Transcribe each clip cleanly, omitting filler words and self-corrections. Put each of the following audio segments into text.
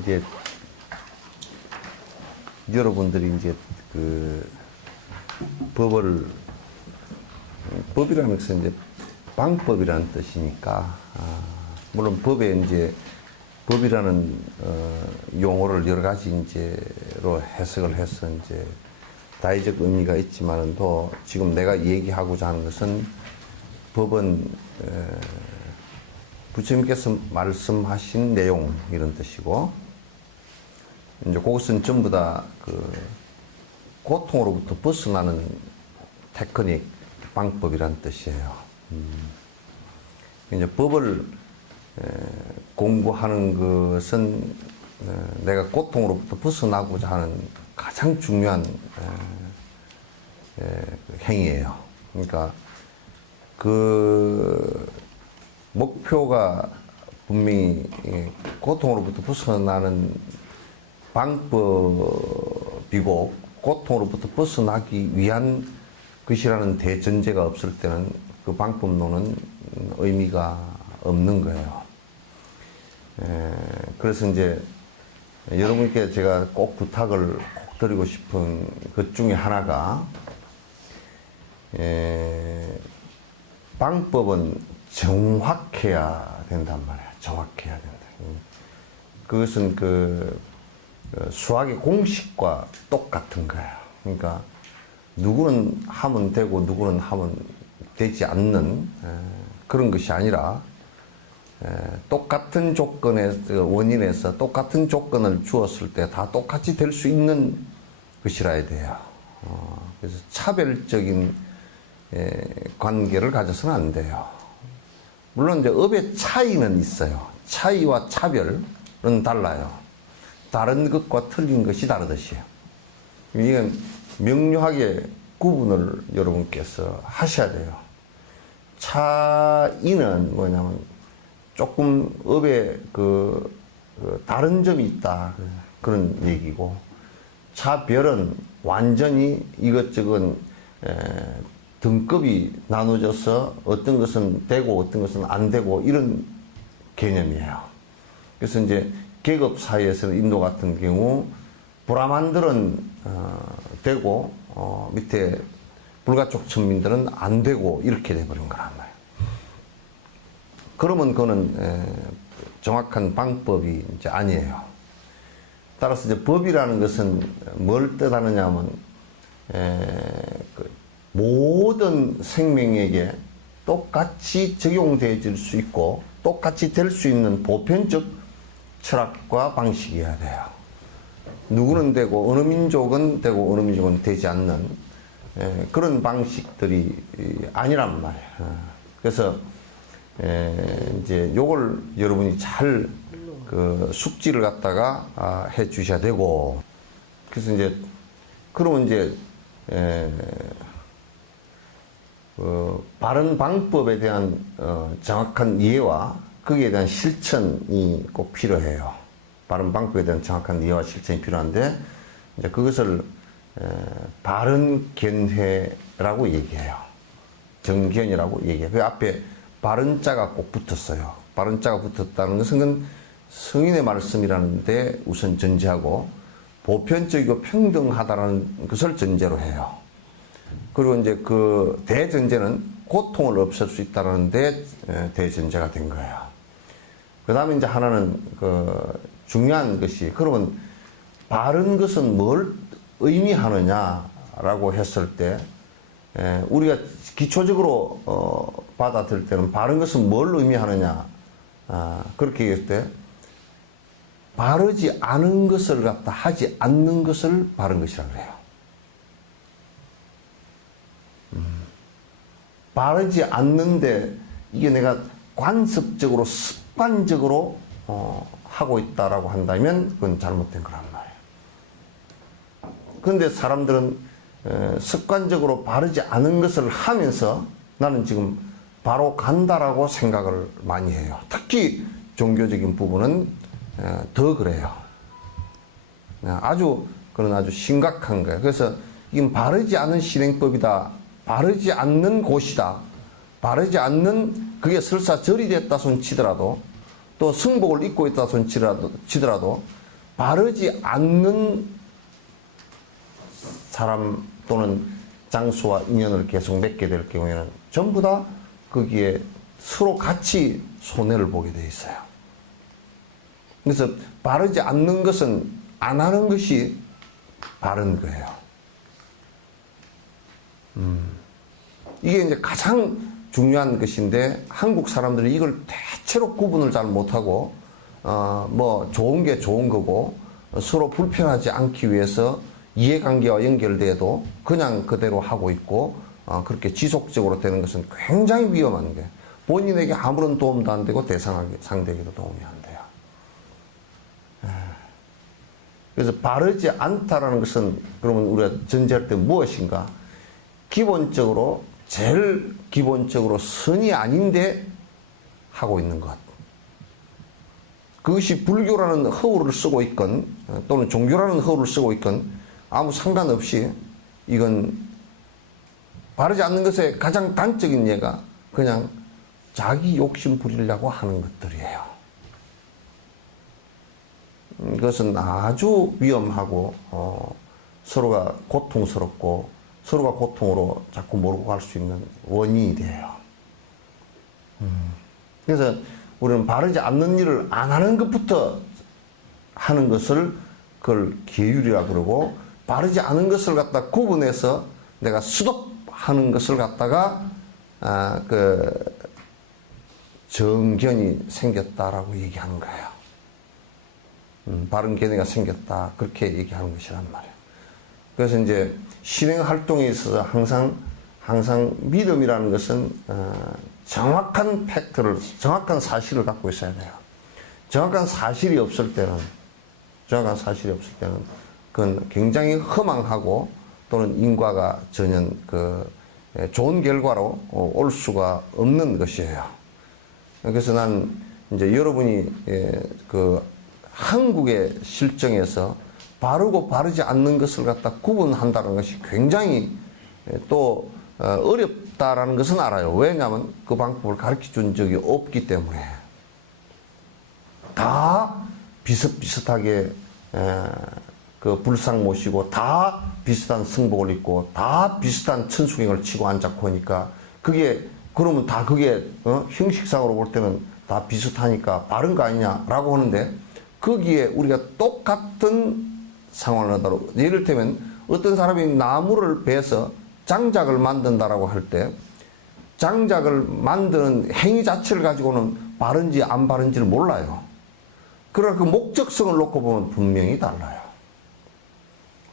이제 여러분들이 이제 그 법이라는 것은 이제 방법이라는 뜻이니까, 물론 법에 이제 법이라는 용어를 여러 가지 이제로 해석을 해서 이제 다의적 의미가 있지만은 또 지금 내가 얘기하고자 하는 것은 법은 부처님께서 말씀하신 내용 이런 뜻이고, 이제 그것은 전부 다 그 고통으로부터 벗어나는 테크닉, 방법이란 뜻이에요. 이제 법을 공부하는 것은 내가 고통으로부터 벗어나고자 하는 가장 중요한 행위예요. 그러니까 그 목표가 분명히 고통으로부터 벗어나는 방법이고, 고통으로부터 벗어나기 위한 것이라는 대전제가 없을 때는 그 방법론은 의미가 없는 거예요. 그래서 이제 여러분께 제가 꼭 부탁을 꼭 드리고 싶은 것 중에 하나가, 방법은 정확해야 된단 말이에요. 정확해야 된다. 그것은 수학의 공식과 똑같은 거예요. 그러니까 누구는 하면 되고 누구는 하면 되지 않는 그런 것이 아니라, 똑같은 조건의 원인에서 똑같은 조건을 주었을 때 다 똑같이 될 수 있는 것이라야 돼요. 그래서 차별적인 관계를 가져서는 안 돼요. 물론 이제 업의 차이는 있어요. 차이와 차별은 달라요. 다른 것과 틀린 것이 다르듯이요. 이건 명료하게 구분을 여러분께서 하셔야 돼요. 차이는 뭐냐면 조금 업에 다른 점이 있다, 그런 얘기고, 차별은 완전히 이것저것 등급이 나눠져서 어떤 것은 되고 어떤 것은 안 되고 이런 개념이에요. 그래서 이제 계급 사이에서는 인도 같은 경우 브라만들은 되고 밑에 불가촉 천민들은 안 되고 이렇게 돼버린 거란 말이에요. 그러면 그거는 정확한 방법이 이제 아니에요. 따라서 이제 법이라는 것은 뭘 뜻하느냐 하면 모든 생명에게 똑같이 적용되어질 수 있고 똑같이 될 수 있는 보편적 철학과 방식이어야 돼요. 누구는 되고 어느 민족은 되고 어느 민족은 되지 않는 그런 방식들이 아니란 말이에요. 그래서 이제 요걸 여러분이 잘 숙지를 갖다가 해 주셔야 되고, 그래서 이제 그러면 이제 바른 방법에 대한 정확한 이해와 거기에 대한 실천이 꼭 필요해요. 바른 방법에 대한 정확한 이해와 실천이 필요한데, 이제 그것을 바른 견해라고 얘기해요. 정견이라고 얘기해요. 그 앞에 바른 자가 꼭 붙었어요. 바른 자가 붙었다는 것은 성인의 말씀이라는데 우선 전제하고, 보편적이고 평등하다는 것을 전제로 해요. 그리고 이제 그 대전제는 고통을 없앨 수 있다는데 대전제가 된 거예요. 그 다음에 이제 하나는 중요한 것이, 그러면 바른 것은 뭘 의미하느냐라고 했을 때, 우리가 기초적으로 받아들일 때는 바른 것은 뭘 의미하느냐, 그렇게 얘기할 때 바르지 않은 것을 갖다 하지 않는 것을 바른 것이라고 해요. 바르지 않는데 이게 내가 관습적으로 습관적으로 하고 있다라고 한다면 그건 잘못된 거란 말이에요. 그런데 사람들은 습관적으로 바르지 않은 것을 하면서 나는 지금 바로 간다라고 생각을 많이 해요. 특히 종교적인 부분은 더 그래요. 그건 아주 심각한 거예요. 그래서 이건 바르지 않은 실행법이다, 바르지 않는 곳이다, 바르지 않는, 그게 설사 절이 됐다 손 치더라도, 또 성복을 입고 있다 손 치더라도 바르지 않는 사람 또는 장수와 인연을 계속 맺게 될 경우에는 전부 다 거기에 서로 같이 손해를 보게 돼 있어요. 그래서 바르지 않는 것은 안 하는 것이 바른 거예요. 이게 이제 가장 중요한 것인데 한국 사람들이 이걸 대체로 구분을 잘 못하고 뭐 좋은 게 좋은 거고 서로 불편하지 않기 위해서 이해관계와 연결돼도 그냥 그대로 하고 있고 그렇게 지속적으로 되는 것은 굉장히 위험한 게 본인에게 아무런 도움도 안 되고 상대에게도 도움이 안 돼요. 그래서 바르지 않다라는 것은 그러면 우리가 전제할 때 무엇인가? 기본적으로 제일 기본적으로 선이 아닌데 하고 있는 것. 그것이 불교라는 허울을 쓰고 있건 또는 종교라는 허울을 쓰고 있건 아무 상관없이 이건 바르지 않는 것의 가장 단적인 예가 그냥 자기 욕심 부리려고 하는 것들이에요. 이것은 아주 위험하고 서로가 고통스럽고 서로가 고통으로 자꾸 몰고 갈 수 있는 원인이 돼요. 그래서 우리는 바르지 않는 일을 안 하는 것부터 하는 것을 그걸 계율이라 그러고 바르지 않은 것을 갖다 구분해서 내가 수독하는 것을 갖다가 그 정견이 생겼다라고 얘기하는 거예요. 바른 견해가 생겼다 그렇게 얘기하는 것이란 말이에요. 그래서 이제 신행 활동에 있어서 항상 믿음이라는 것은 정확한 팩트를 정확한 사실을 갖고 있어야 돼요. 정확한 사실이 없을 때는 그건 굉장히 허망하고 또는 인과가 전혀 좋은 결과로 올 수가 없는 것이에요. 그래서 난 이제 여러분이 그 한국의 실정에서 바르고 바르지 않는 것을 갖다 구분한다는 것이 굉장히 또 어렵다라는 것은 알아요. 왜냐하면 그 방법을 가르쳐 준 적이 없기 때문에. 다 비슷비슷하게 그 불상 모시고 다 비슷한 승복을 입고 다 비슷한 천수경을 치고 앉았고 하니까 그러면 다 그게 형식상으로 볼 때는 다 비슷하니까 바른 거 아니냐라고 하는데 거기에 우리가 똑같은 상황을 하도록 예를 들면 어떤 사람이 나무를 베서 장작을 만든다라고 할 때 장작을 만드는 행위 자체를 가지고는 바른지 안 바른지를 몰라요. 그러나 그 목적성을 놓고 보면 분명히 달라요.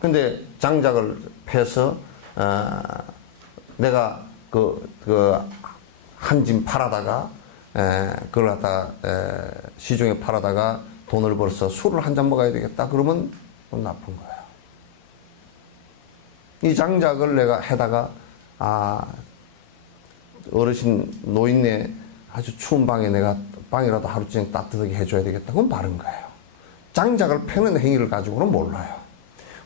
근데 장작을 패서 내가 한 짐 팔아다가 그걸 갖다가 시중에 팔아다가 돈을 벌어서 술을 한 잔 먹어야 되겠다 그러면 나쁜 거예요. 이 장작을 내가 해다가 어르신 노인네 아주 추운 방에 내가 방이라도 하루 종일 따뜻하게 해줘야 되겠다 그건 바른 거예요. 장작을 패는 행위를 가지고는 몰라요.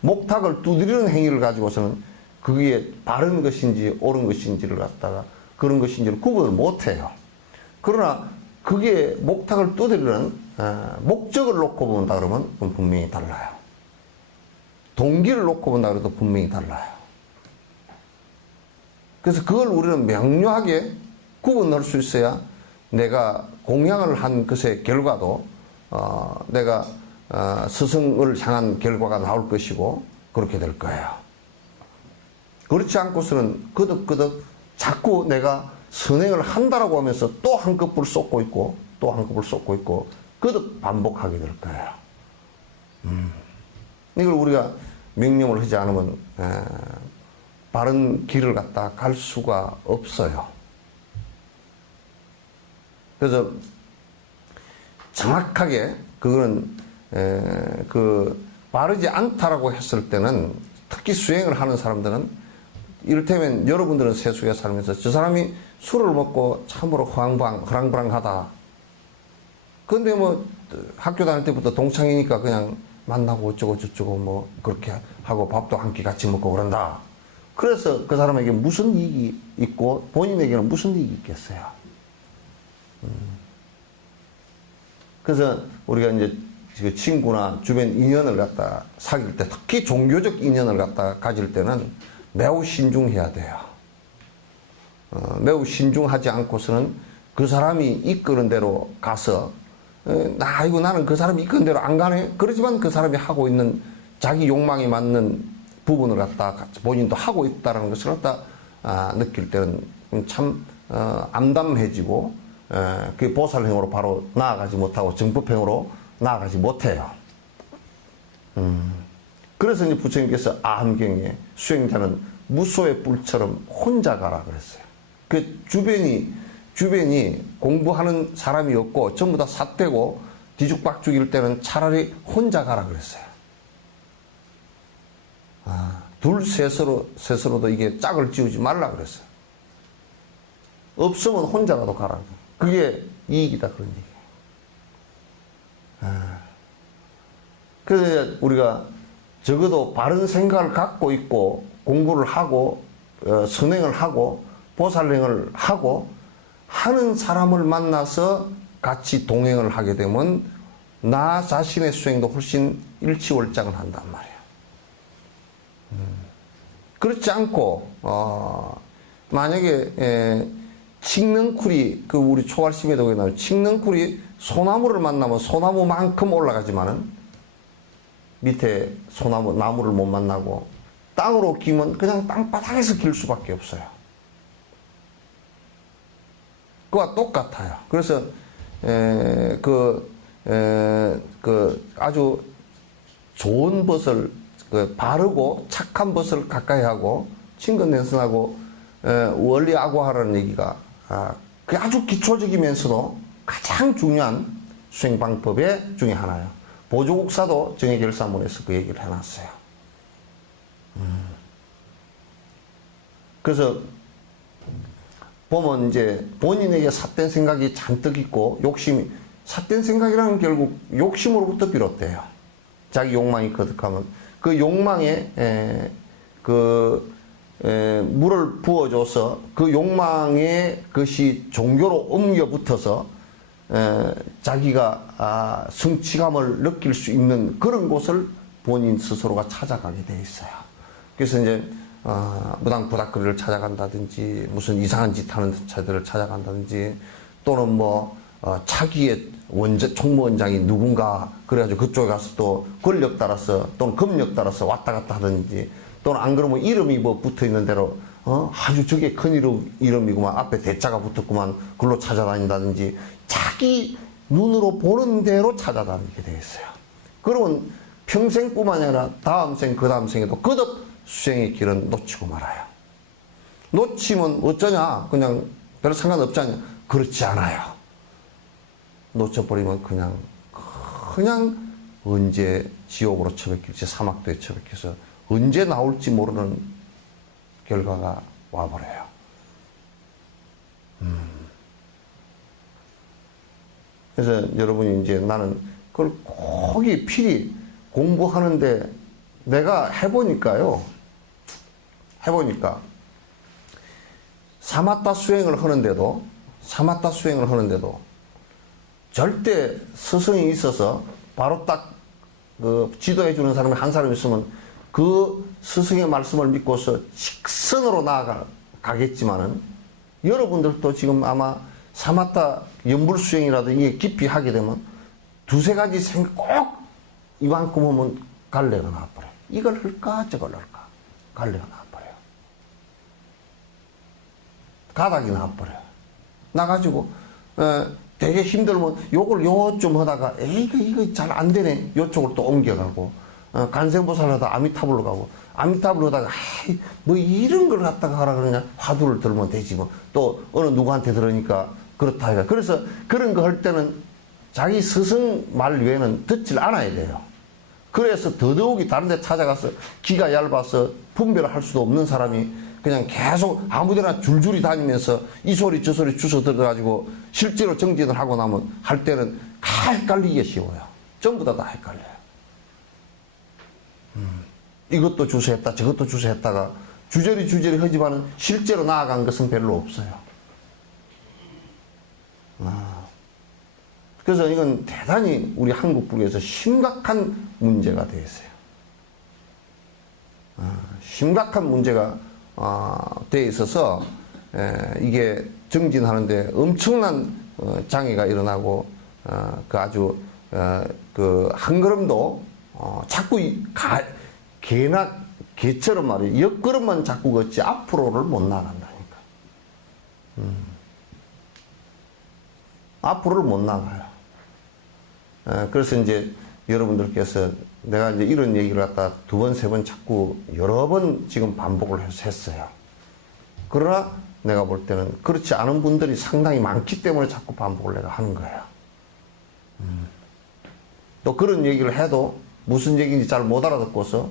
목탁을 두드리는 행위를 가지고서는 그게 바른 것인지 옳은 것인지를 갖다가 그런 것인지를 구분을 못해요. 그러나 그게 목탁을 두드리는 목적을 놓고 본다 그러면 분명히 달라요. 동기를 놓고 본다 그래도 분명히 달라요. 그래서 그걸 우리는 명료하게 구분할 수 있어야 내가 공양을 한 것의 결과도 내가 스승을 향한 결과가 나올 것이고 그렇게 될 거예요. 그렇지 않고서는 거듭거듭 자꾸 내가 선행을 한다라고 하면서 또 한꺼풀 쏟고 있고 또 한꺼풀 쏟고 있고 거듭 반복하게 될 거예요. 이걸 우리가 명령을 하지 않으면 바른 길을 갖다 갈 수가 없어요. 그래서 정확하게 그거는 바르지 않다라고 했을 때는 특히 수행을 하는 사람들은 이를테면 여러분들은 세속에 살면서 저 사람이 술을 먹고 참으로 허랑방랑하다. 근데 뭐 학교 다닐 때부터 동창이니까 그냥 만나고 어쩌고 저쩌고 뭐 그렇게 하고 밥도 한 끼 같이 먹고 그런다. 그래서 그 사람에게 무슨 이익이 있고 본인에게는 무슨 이익이 있겠어요. 그래서 우리가 이제 그 친구나 주변 인연을 갖다 사귈 때, 특히 종교적 인연을 갖다 가질 때는 매우 신중해야 돼요. 매우 신중하지 않고서는 그 사람이 이끄는 대로 가서 나는 그 사람이 이끄는 대로 안 가네. 그렇지만 그 사람이 하고 있는 자기 욕망에 맞는 부분을 갖다 본인도 하고 있다는 것을 갖다 느낄 때는 참 암담해지고 그 보살행으로 바로 나아가지 못하고 정법행으로 나아가지 못해요. 그래서 이제 부처님께서 아함경에 수행자는 무소의 뿔처럼 혼자 가라 그랬어요. 그 주변이 공부하는 사람이 없고 전부 다 삿되고 뒤죽박죽일 때는 차라리 혼자 가라 그랬어요. 둘 셋으로도 이게 짝을 지우지 말라 그랬어요. 없으면 혼자라도 가라. 그게 이익이다 그런 얘기예요. 그래서 우리가 적어도 바른 생각을 갖고 있고 공부를 하고 선행을 하고 보살행을 하고 하는 사람을 만나서 같이 동행을 하게 되면 나 자신의 수행도 훨씬 일치월장을 한단 말이에요. 그렇지 않고 만약에 칡넝쿨이 그 우리 초발심에도 나오는 칡넝쿨이 소나무를 만나면 소나무만큼 올라가지만은 밑에 나무를 못 만나고 땅으로 기면 그냥 땅바닥에서 길 수밖에 없어요. 그와 똑같아요. 그래서 아주 좋은 벗을 바르고 착한 벗을 가까이 하고 친근내선하고 원리 악오하라는 얘기가 그게 아주 기초적이면서도 가장 중요한 수행 방법의 중에 하나예요. 보조국사도 정의결사문에서 그 얘기를 해놨어요. 그래서 보면 이제 본인에게 삿된 생각이 잔뜩 있고 삿된 생각이라는 건 결국 욕심으로부터 비롯돼요. 자기 욕망이 거듭하면 그 욕망에 물을 부어줘서 그 욕망의 것이 종교로 옮겨 붙어서 자기가 성취감을 느낄 수 있는 그런 곳을 본인 스스로가 찾아가게 돼 있어요. 그래서 이제 무당부닥거리를 찾아간다든지 무슨 이상한 짓 하는 자들을 찾아간다든지 또는 차기의 총무원장이 누군가 그래가지고 그쪽에 가서 또 권력 따라서 또는 금력 따라서 왔다 갔다 하든지 또는 안 그러면 이름이 붙어 있는 대로 아주 저게 큰 이름이구만 앞에 대자가 붙었구만 그걸로 찾아다닌다든지 자기 눈으로 보는 대로 찾아다니게 돼 있어요. 그러면 평생뿐만 아니라 다음 생 그 다음 생에도 거듭 수행의 길은 놓치고 말아요. 놓치면 어쩌냐 그냥 별 상관없잖냐 그렇지 않아요. 놓쳐버리면 그냥 언제 지옥으로 처박힐지 사막도에 처박혀서 언제 나올지 모르는 결과가 와버려요. 그래서 여러분이 이제 나는 그걸 거기 필히 공부하는데 내가 해보니까 사마타 수행을 하는데도 절대 스승이 있어서 바로 딱 지도해 주는 사람이 한 사람 있으면 그 스승의 말씀을 믿고서 직선으로 나아가겠지만은 여러분들도 지금 아마 사마타 연불수행이라도 이게 깊이 하게 되면 두세 가지 생각 꼭 이만큼 하면 갈래가 나와버려요. 이걸 할까 저걸 할까 갈래가 나와버려요. 가닥이 나와버려요. 나가지고 되게 힘들면 요걸 요쯤 하다가 이거 잘 안 되네 요쪽으로 또 옮겨가고 간생보살 하다 아미타불로 가고 아미타불로 하다가 뭐 이런 걸 갖다가 하라 그러냐 화두를 들면 되지 뭐 또 어느 누구한테 들으니까 그렇다 해가 그래서 그런 거 할 때는 자기 스승 말 외에는 듣질 않아야 돼요. 그래서 더더욱이 다른 데 찾아가서 기가 얇아서 분별을 할 수도 없는 사람이 그냥 계속 아무데나 줄줄이 다니면서 이 소리 저 소리 주워 들어가지고 실제로 정진을 하고 나면 할 때는 다 헷갈리기 쉬워요. 전부 다 헷갈려요. 이것도 주소했다 저것도 주소했다가 주저리 하지만은 실제로 나아간 것은 별로 없어요. 그래서 이건 대단히 우리 한국 불교에서 심각한 문제가 되어 있어요. 심각한 문제가 되어 있어서 이게 정진하는데 엄청난 장애가 일어나고 그 아주 그 한 걸음도 자꾸 개처럼 말이에요. 옆걸음만 자꾸 걷지 앞으로를 못 나간다니까. 앞으로를 못 나가요. 그래서 이제 여러분들께서 내가 이제 이런 얘기를 갖다 두 번, 세 번 자꾸 여러 번 지금 반복을 했어요. 그러나 내가 볼 때는 그렇지 않은 분들이 상당히 많기 때문에 자꾸 반복을 내가 하는 거예요. 또 그런 얘기를 해도 무슨 얘기인지 잘 못 알아듣고서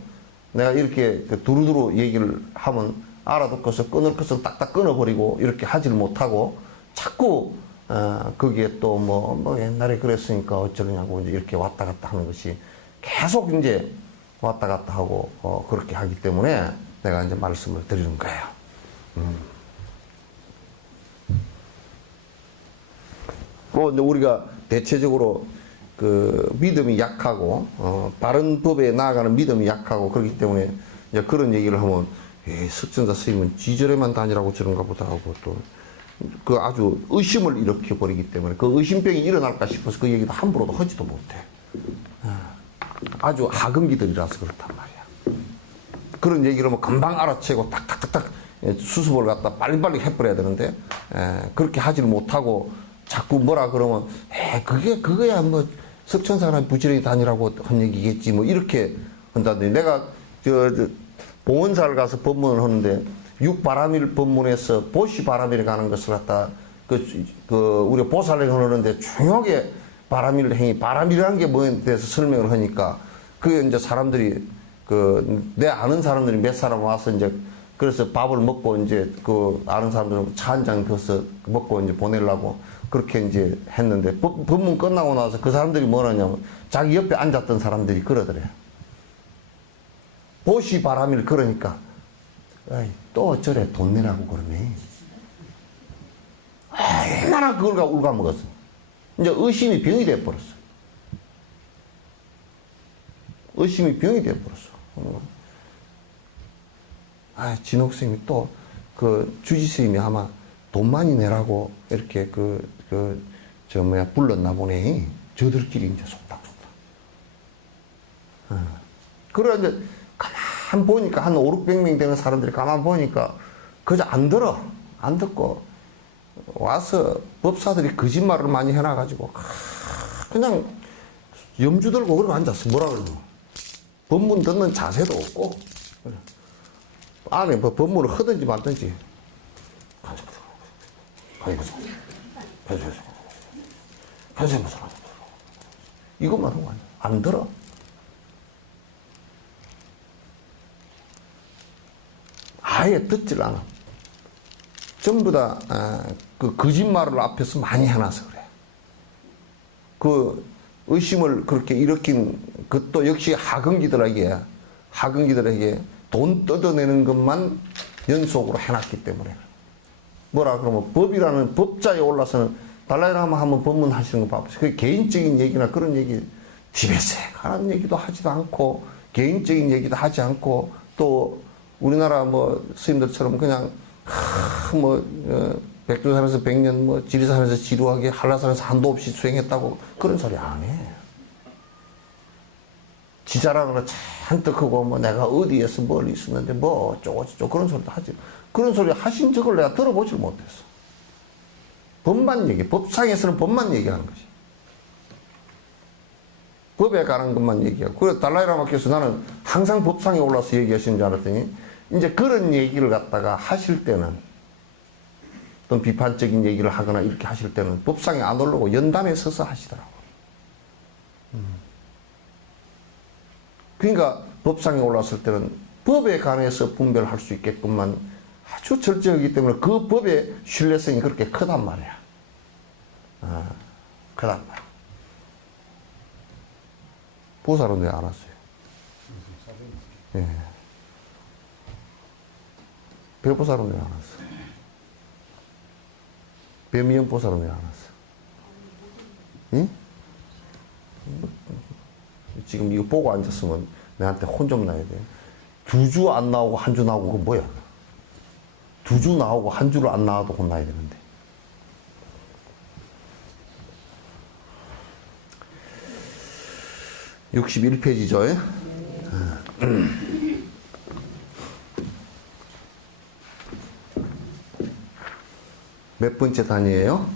내가 이렇게 두루두루 얘기를 하면 알아듣고서 끊을 것을 딱딱 끊어버리고 이렇게 하질 못하고 자꾸 거기에 또 뭐 옛날에 그랬으니까 어쩌느냐고 이제 이렇게 왔다 갔다 하는 것이 계속 이제 왔다 갔다 하고 그렇게 하기 때문에 내가 이제 말씀을 드리는 거예요. 또 이제 우리가 대체적으로 그 믿음이 약하고 바른 법에 나아가는 믿음이 약하고 그렇기 때문에 이제 그런 얘기를 하면 석천사 스님은 지절에만 다니라고 저런가 보다 하고 또 그 아주 의심을 일으켜 버리기 때문에 그 의심병이 일어날까 싶어서 그 얘기도 함부로도 하지도 못해. 아주 하근기들이라서 그렇단 말이야. 그런 얘기를 하면 금방 알아채고 딱딱딱딱 수습을 갖다 빨리빨리 해버려야 되는데 그렇게 하지를 못하고 자꾸 뭐라 그러면 그거야 뭐 석천사나 부지런히 다니라고 한 얘기겠지 뭐 이렇게 한다더니 내가 봉원사를 가서 법문을 하는데 육바라밀 법문에서 보시바라밀에 가는 것을 갖다 우리 보살을 하는데 중요하게 바라밀 행위 바라밀이라는 게 뭐에 대해서 설명을 하니까 그게 이제 사람들이 내 아는 사람들이 몇 사람 와서 이제 그래서 밥을 먹고 이제 그 아는 사람들은 차 한 잔 줘서 먹고 이제 보내려고 그렇게 이제 했는데 법문 끝나고 나서 그 사람들이 뭐라냐면 자기 옆에 앉았던 사람들이 그러더래요. 보시 바람일 그러니까 또 어쩌래 돈 내라고 그러네. 얼마나 그걸 울가먹었어. 이제 의심이 병이 돼버렸어. 의심이 병이 돼버렸어. 진옥스님이 또 주지스님이 아마 돈 많이 내라고 이렇게 불렀나 보네. 저들끼리 이제 속닥속닥. 그래 이제 가만 보니까 한 5, 600명 되는 사람들이 가만 보니까 그저 안 들어. 안 듣고 와서 법사들이 거짓말을 많이 해놔가지고 그냥 염주 들고 그러고 앉았어. 뭐라 그러노. 법문 듣는 자세도 없고 안에 뭐 법문을 하든지 말든지 이것만 하고 안 들어. 아예 듣질 않아. 전부 다 그 거짓말을 앞에서 많이 해놔서 그래. 그 의심을 그렇게 일으킨 그것도 역시 하근기들에게 돈 뜯어내는 것만 연속으로 해놨기 때문에. 뭐라 그러면 법이라는 법자에 올라서는 달라이라마 한번 법문하시는 거 봐보세요. 그게 개인적인 얘기나 그런 얘기 디베스에 관한 얘기도 하지도 않고 개인적인 얘기도 하지 않고 또 우리나라 뭐 스님들처럼 그냥 백두산에서 100년 뭐 지리산에서 지루하게 한라산에서 한도 없이 수행했다고 그런 소리 안 해. 지자랑으로 잔뜩 하고 뭐 내가 어디에서 멀리 있었는데 뭐 어쩌고 그런 소리도 하지. 그런 소리 하신 적을 내가 들어보질 못했어. 법만 얘기, 법상에서는 법만 얘기하는 것이. 법에 관한 것만 얘기하고. 그래서 달라이라마께서 나는 항상 법상에 올라서 얘기하시는 줄 알았더니 이제 그런 얘기를 갖다가 하실 때는 어떤 비판적인 얘기를 하거나 이렇게 하실 때는 법상에 안 오르고 연단에 서서 하시더라고. 그러니까 법상에 올랐을 때는 법에 관해서 분별할 수 있게끔만 아주 철저하기 때문에 그 법의 신뢰성이 그렇게 크단 말이야. 크단 말이야. 보살은 왜 안 왔어요? 예. 배보살은 왜 안 왔어? 배미연 보살은 왜 안 왔어? 응? 지금 이거 보고 앉았으면 내한테 혼 좀 나야 돼. 2주 안 나오고 한 주 나오고 그건 뭐야? 2주 나오고 한 주를 안 나와도 혼나야 되는데. (61페이지죠) 몇 번째 단위예요?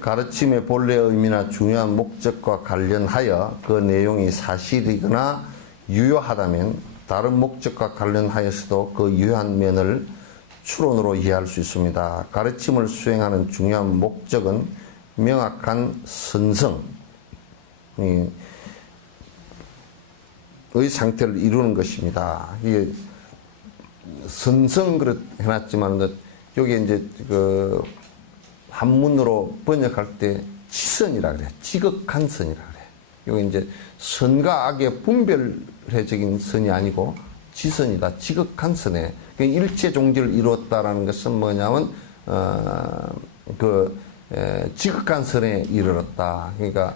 가르침의 본래 의미나 중요한 목적과 관련하여 그 내용이 사실이거나 유효하다면 다른 목적과 관련하여서도 그 유효한 면을 추론으로 이해할 수 있습니다. 가르침을 수행하는 중요한 목적은 명확한 선성의 상태를 이루는 것입니다. 이게 선성 그렇 해놨지만 여기 이제 그 한문으로 번역할 때 지선이라 그래. 지극한 선이라 그래. 여기 이제 선과 악의 분별회적인 선이 아니고 지선이다. 지극한 선에. 일체 종지를 이루었다라는 것은 뭐냐면 지극한 선에 이르렀다. 그러니까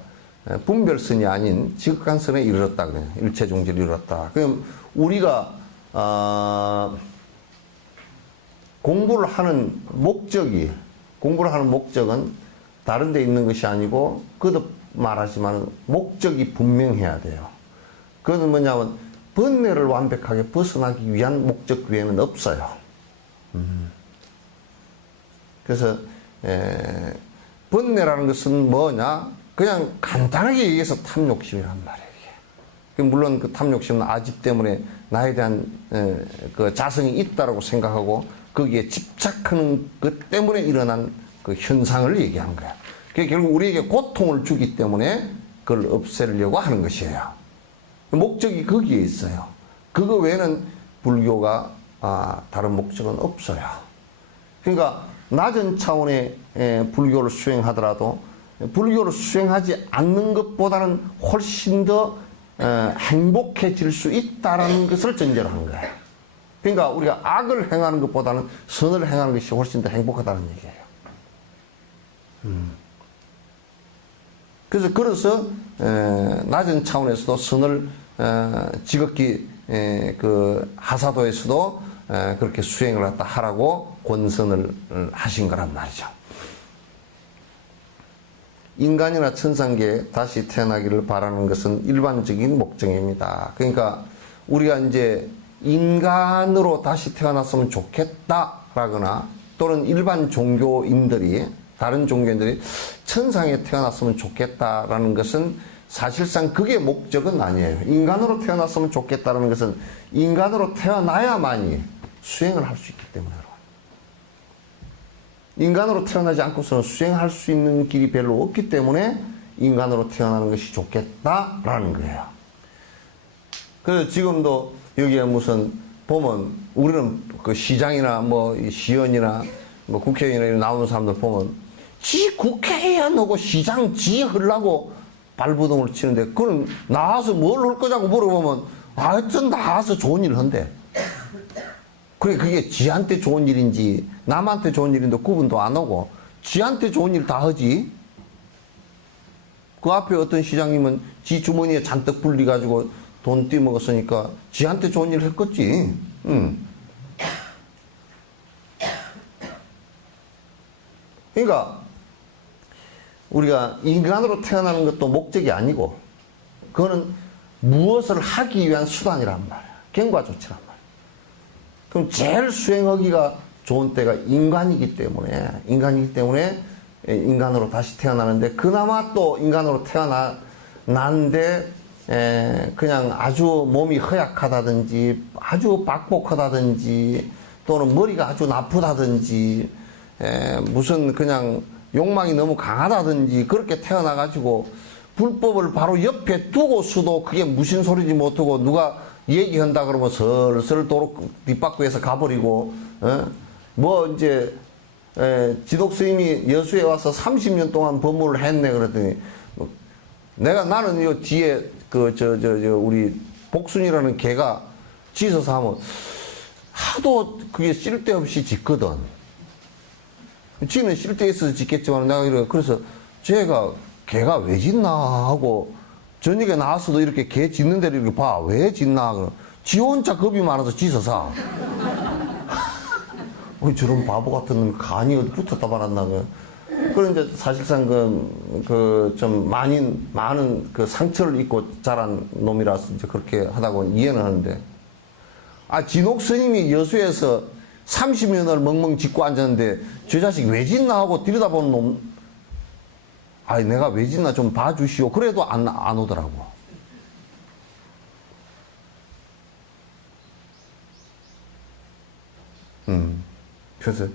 분별선이 아닌 지극한 선에 이르렀다 그래. 일체 종지를 이루었다. 그럼 우리가 공부를 하는 목적은 다른 데 있는 것이 아니고 그도 말하지만 목적이 분명해야 돼요. 그것은 뭐냐면 번뇌를 완벽하게 벗어나기 위한 목적 외에는 없어요. 그래서 번뇌라는 것은 뭐냐? 그냥 간단하게 얘기해서 탐욕심이란 말이에요. 물론 그 탐욕심은 아집 때문에 나에 대한 그 자성이 있다라고 생각하고 거기에 집착하는 것 때문에 일어난 그 현상을 얘기하는 거야. 그게 결국 우리에게 고통을 주기 때문에 그걸 없애려고 하는 것이에요. 목적이 거기에 있어요. 그거 외에는 불교가 다른 목적은 없어요. 그러니까 낮은 차원의 불교를 수행하더라도 불교를 수행하지 않는 것보다는 훨씬 더 행복해질 수 있다는 것을 전제로 하는 거예요. 그러니까 우리가 악을 행하는 것보다는 선을 행하는 것이 훨씬 더 행복하다는 얘기예요. 그래서 낮은 차원에서도 선을 지극히 그 하사도에서도 그렇게 수행을 갖다 하라고 권선을 하신 거란 말이죠. 인간이나 천상계에 다시 태어나기를 바라는 것은 일반적인 목적입니다. 그러니까 우리가 이제 인간으로 다시 태어났으면 좋겠다라거나 또는 일반 종교인들이 다른 종교인들이 천상에 태어났으면 좋겠다라는 것은 사실상 그게 목적은 아니에요. 인간으로 태어났으면 좋겠다는 것은 인간으로 태어나야만이 수행을 할 수 있기 때문에 인간으로 태어나지 않고서는 수행할 수 있는 길이 별로 없기 때문에 인간으로 태어나는 것이 좋겠다라는 거예요. 그래서 지금도 여기에 무슨 보면 우리는 그 시장이나 뭐 시의원이나 뭐 국회의원이나 나오는 사람들 보면 지 국회의원하고 시장 지 하려고 발버둥을 치는데 그럼 나와서 뭘 할 거냐고 물어보면 하여튼 나와서 좋은 일 한대. 그래 그게 지한테 좋은 일인지 남한테 좋은 일인데 구분도 안 하고 지한테 좋은 일 다 하지. 그 앞에 어떤 시장님은 지 주머니에 잔뜩 불리가지고 돈 떼먹었으니까 지한테 좋은 일 했겠지. 그러니까 우리가 인간으로 태어나는 것도 목적이 아니고 그거는 무엇을 하기 위한 수단이란 말이야. 경과조치란 말이야. 그럼 제일 수행하기가 좋은 때가 인간이기 때문에 인간으로 다시 태어나는데 그나마 또 인간으로 태어났는데 그냥 아주 몸이 허약하다든지 아주 박복하다든지 또는 머리가 아주 나쁘다든지 무슨 그냥 욕망이 너무 강하다든지 그렇게 태어나가지고 불법을 바로 옆에 두고서도 그게 무슨 소리지 못하고 누가 얘기한다 그러면 슬슬 도로 뒷바퀴에서 가버리고 뭐 이제 지독 스님이 여수에 와서 30년 동안 법문을 했네 그랬더니 나는 요 뒤에 우리 복순이라는 개가 짖어서 하면 하도 그게 쓸데없이 짖거든. 지는 쓸데 있어서 짖겠지만 내가 그래서 제가 개가 왜 짖나 하고 저녁에 나와서도 이렇게 개 짖는 데를 이렇게 봐. 왜 짖나? 지 혼자 겁이 많아서 짖어서. 저런 바보 같은 놈이 간이 어디 붙었다 말았나. 그런 이제 사실상 좀 많은 그 상처를 입고 자란 놈이라서 이제 그렇게 하다고 이해는 하는데. 진옥 스님이 여수에서 30년을 멍멍 짖고 앉았는데 저 자식 왜 짖나 하고 들여다보는 놈. 내가 왜 짖나 좀 봐주시오. 그래도 안 오더라고. 그래서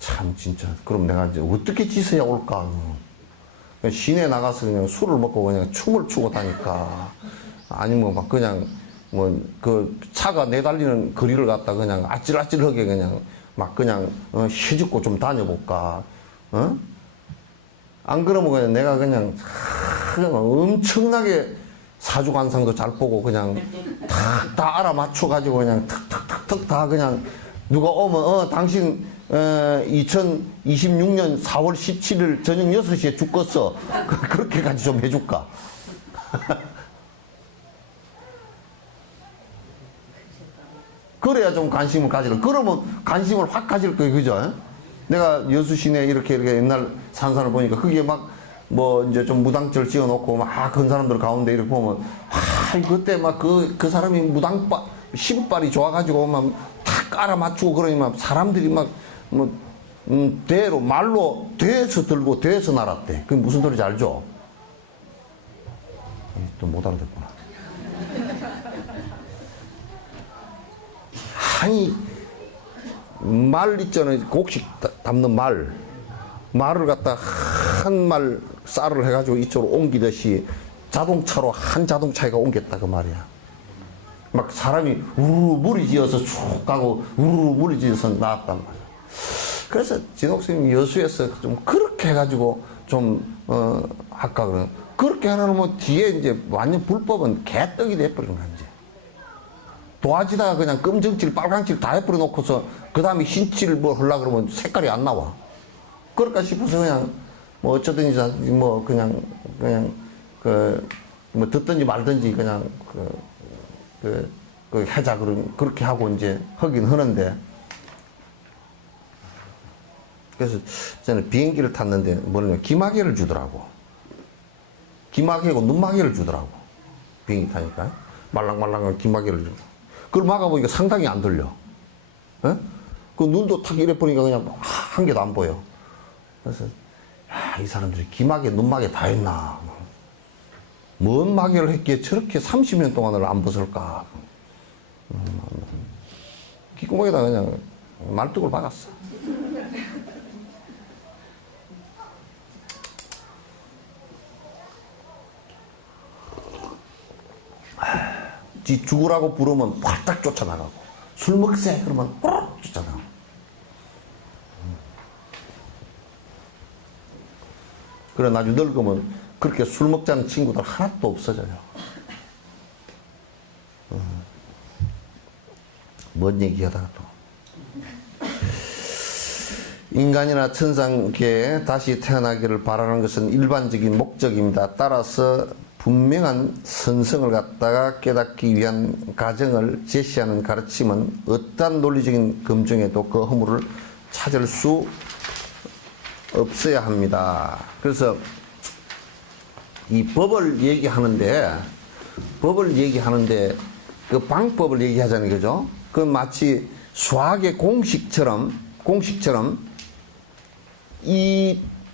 참 진짜 그럼 내가 이제 어떻게 짖어야 올까? 그냥 시내 나가서 그냥 술을 먹고 그냥 춤을 추고 다니까 아니면 막 그냥 그 차가 내달리는 거리를 갖다 그냥 아찔아찔하게 그냥 막 그냥 시집고 좀 다녀볼까? 안 그러면 그냥 내가 그냥 엄청나게 사주관상도 잘 보고 그냥 다 알아맞춰 가지고 그냥 탁탁탁탁 다 그냥 누가 오면 당신 2026년 4월 17일 저녁 6시에 죽겠어. 그렇게까지 좀 해줄까? 그래야 좀 관심을 가지라. 그러면 관심을 확 가질 거예요. 그죠? 내가 여수 시내 이렇게 옛날 산산을 보니까 그게 막 이제 좀 무당절 지어 놓고 막 그런 사람들 가운데 이렇게 보면 그때 막 그 사람이 신발이 좋아가지고 막 탁 깔아맞추고 그러니까 사람들이 막 대로 말로 대에서 들고 대에서 날았대. 그게 무슨 소리인지 알죠? 또 못 알아듣구나. 말 있잖아요. 곡식 담는 말을 갖다 한 말 쌀을 해가지고 이쪽으로 옮기듯이 자동차로 한 자동차가 옮겼다 그 말이야. 막 사람이 우르르 무리지어서 쭉 가고 우르르 무리지어서 나왔단 말이야. 그래서 진옥스님이 여수에서 좀 그렇게 해가지고 좀 할까 그러는. 그렇게 해놓으면 뒤에 이제 완전 불법은 개떡이 돼버리는 거지. 도화지다가 그냥 검정칠, 빨강칠 다 해버려 놓고서 그 다음에 흰칠 하려고 그러면 색깔이 안 나와. 그럴까 싶어서 그냥 어쩌든지 그냥 듣든지 말든지 그냥 하자 그렇게 하고 이제 하긴 하는데. 그래서 저는 비행기를 탔는데 뭐냐면 기마개를 주더라고. 기마개고 눈마개를 주더라고. 비행기 타니까 말랑말랑한 기마개를 주더라고. 그걸 막아보니까 상당히 안 들려. 에? 그 눈도 탁 이래 보니까 그냥 한 개도 안 보여. 그래서 이 사람들이 기마개, 눈마개 다 했나. 뭔 마개를 했기에 저렇게 30년 동안을 안 벗을까. 귓구멍에다 그냥 말뚝을 박았어. 지 죽으라고 부르면 팔딱 쫓아나가고 술 먹세 그러면 꼬르륵 쫓아나가고. 그래 나중에 늙으면 그렇게 술 먹자는 친구들 하나도 없어져요. 뭔 얘기하다가 또 인간이나 천상계에 다시 태어나기를 바라는 것은 일반적인 목적입니다. 따라서 분명한 선성을 갖다가 깨닫기 위한 가정을 제시하는 가르침은 어떠한 논리적인 검증에도 그 허물을 찾을 수 없어야 합니다. 그래서 이 법을 얘기하는데 그 방법을 얘기하자는 거죠. 그 마치 수학의 공식처럼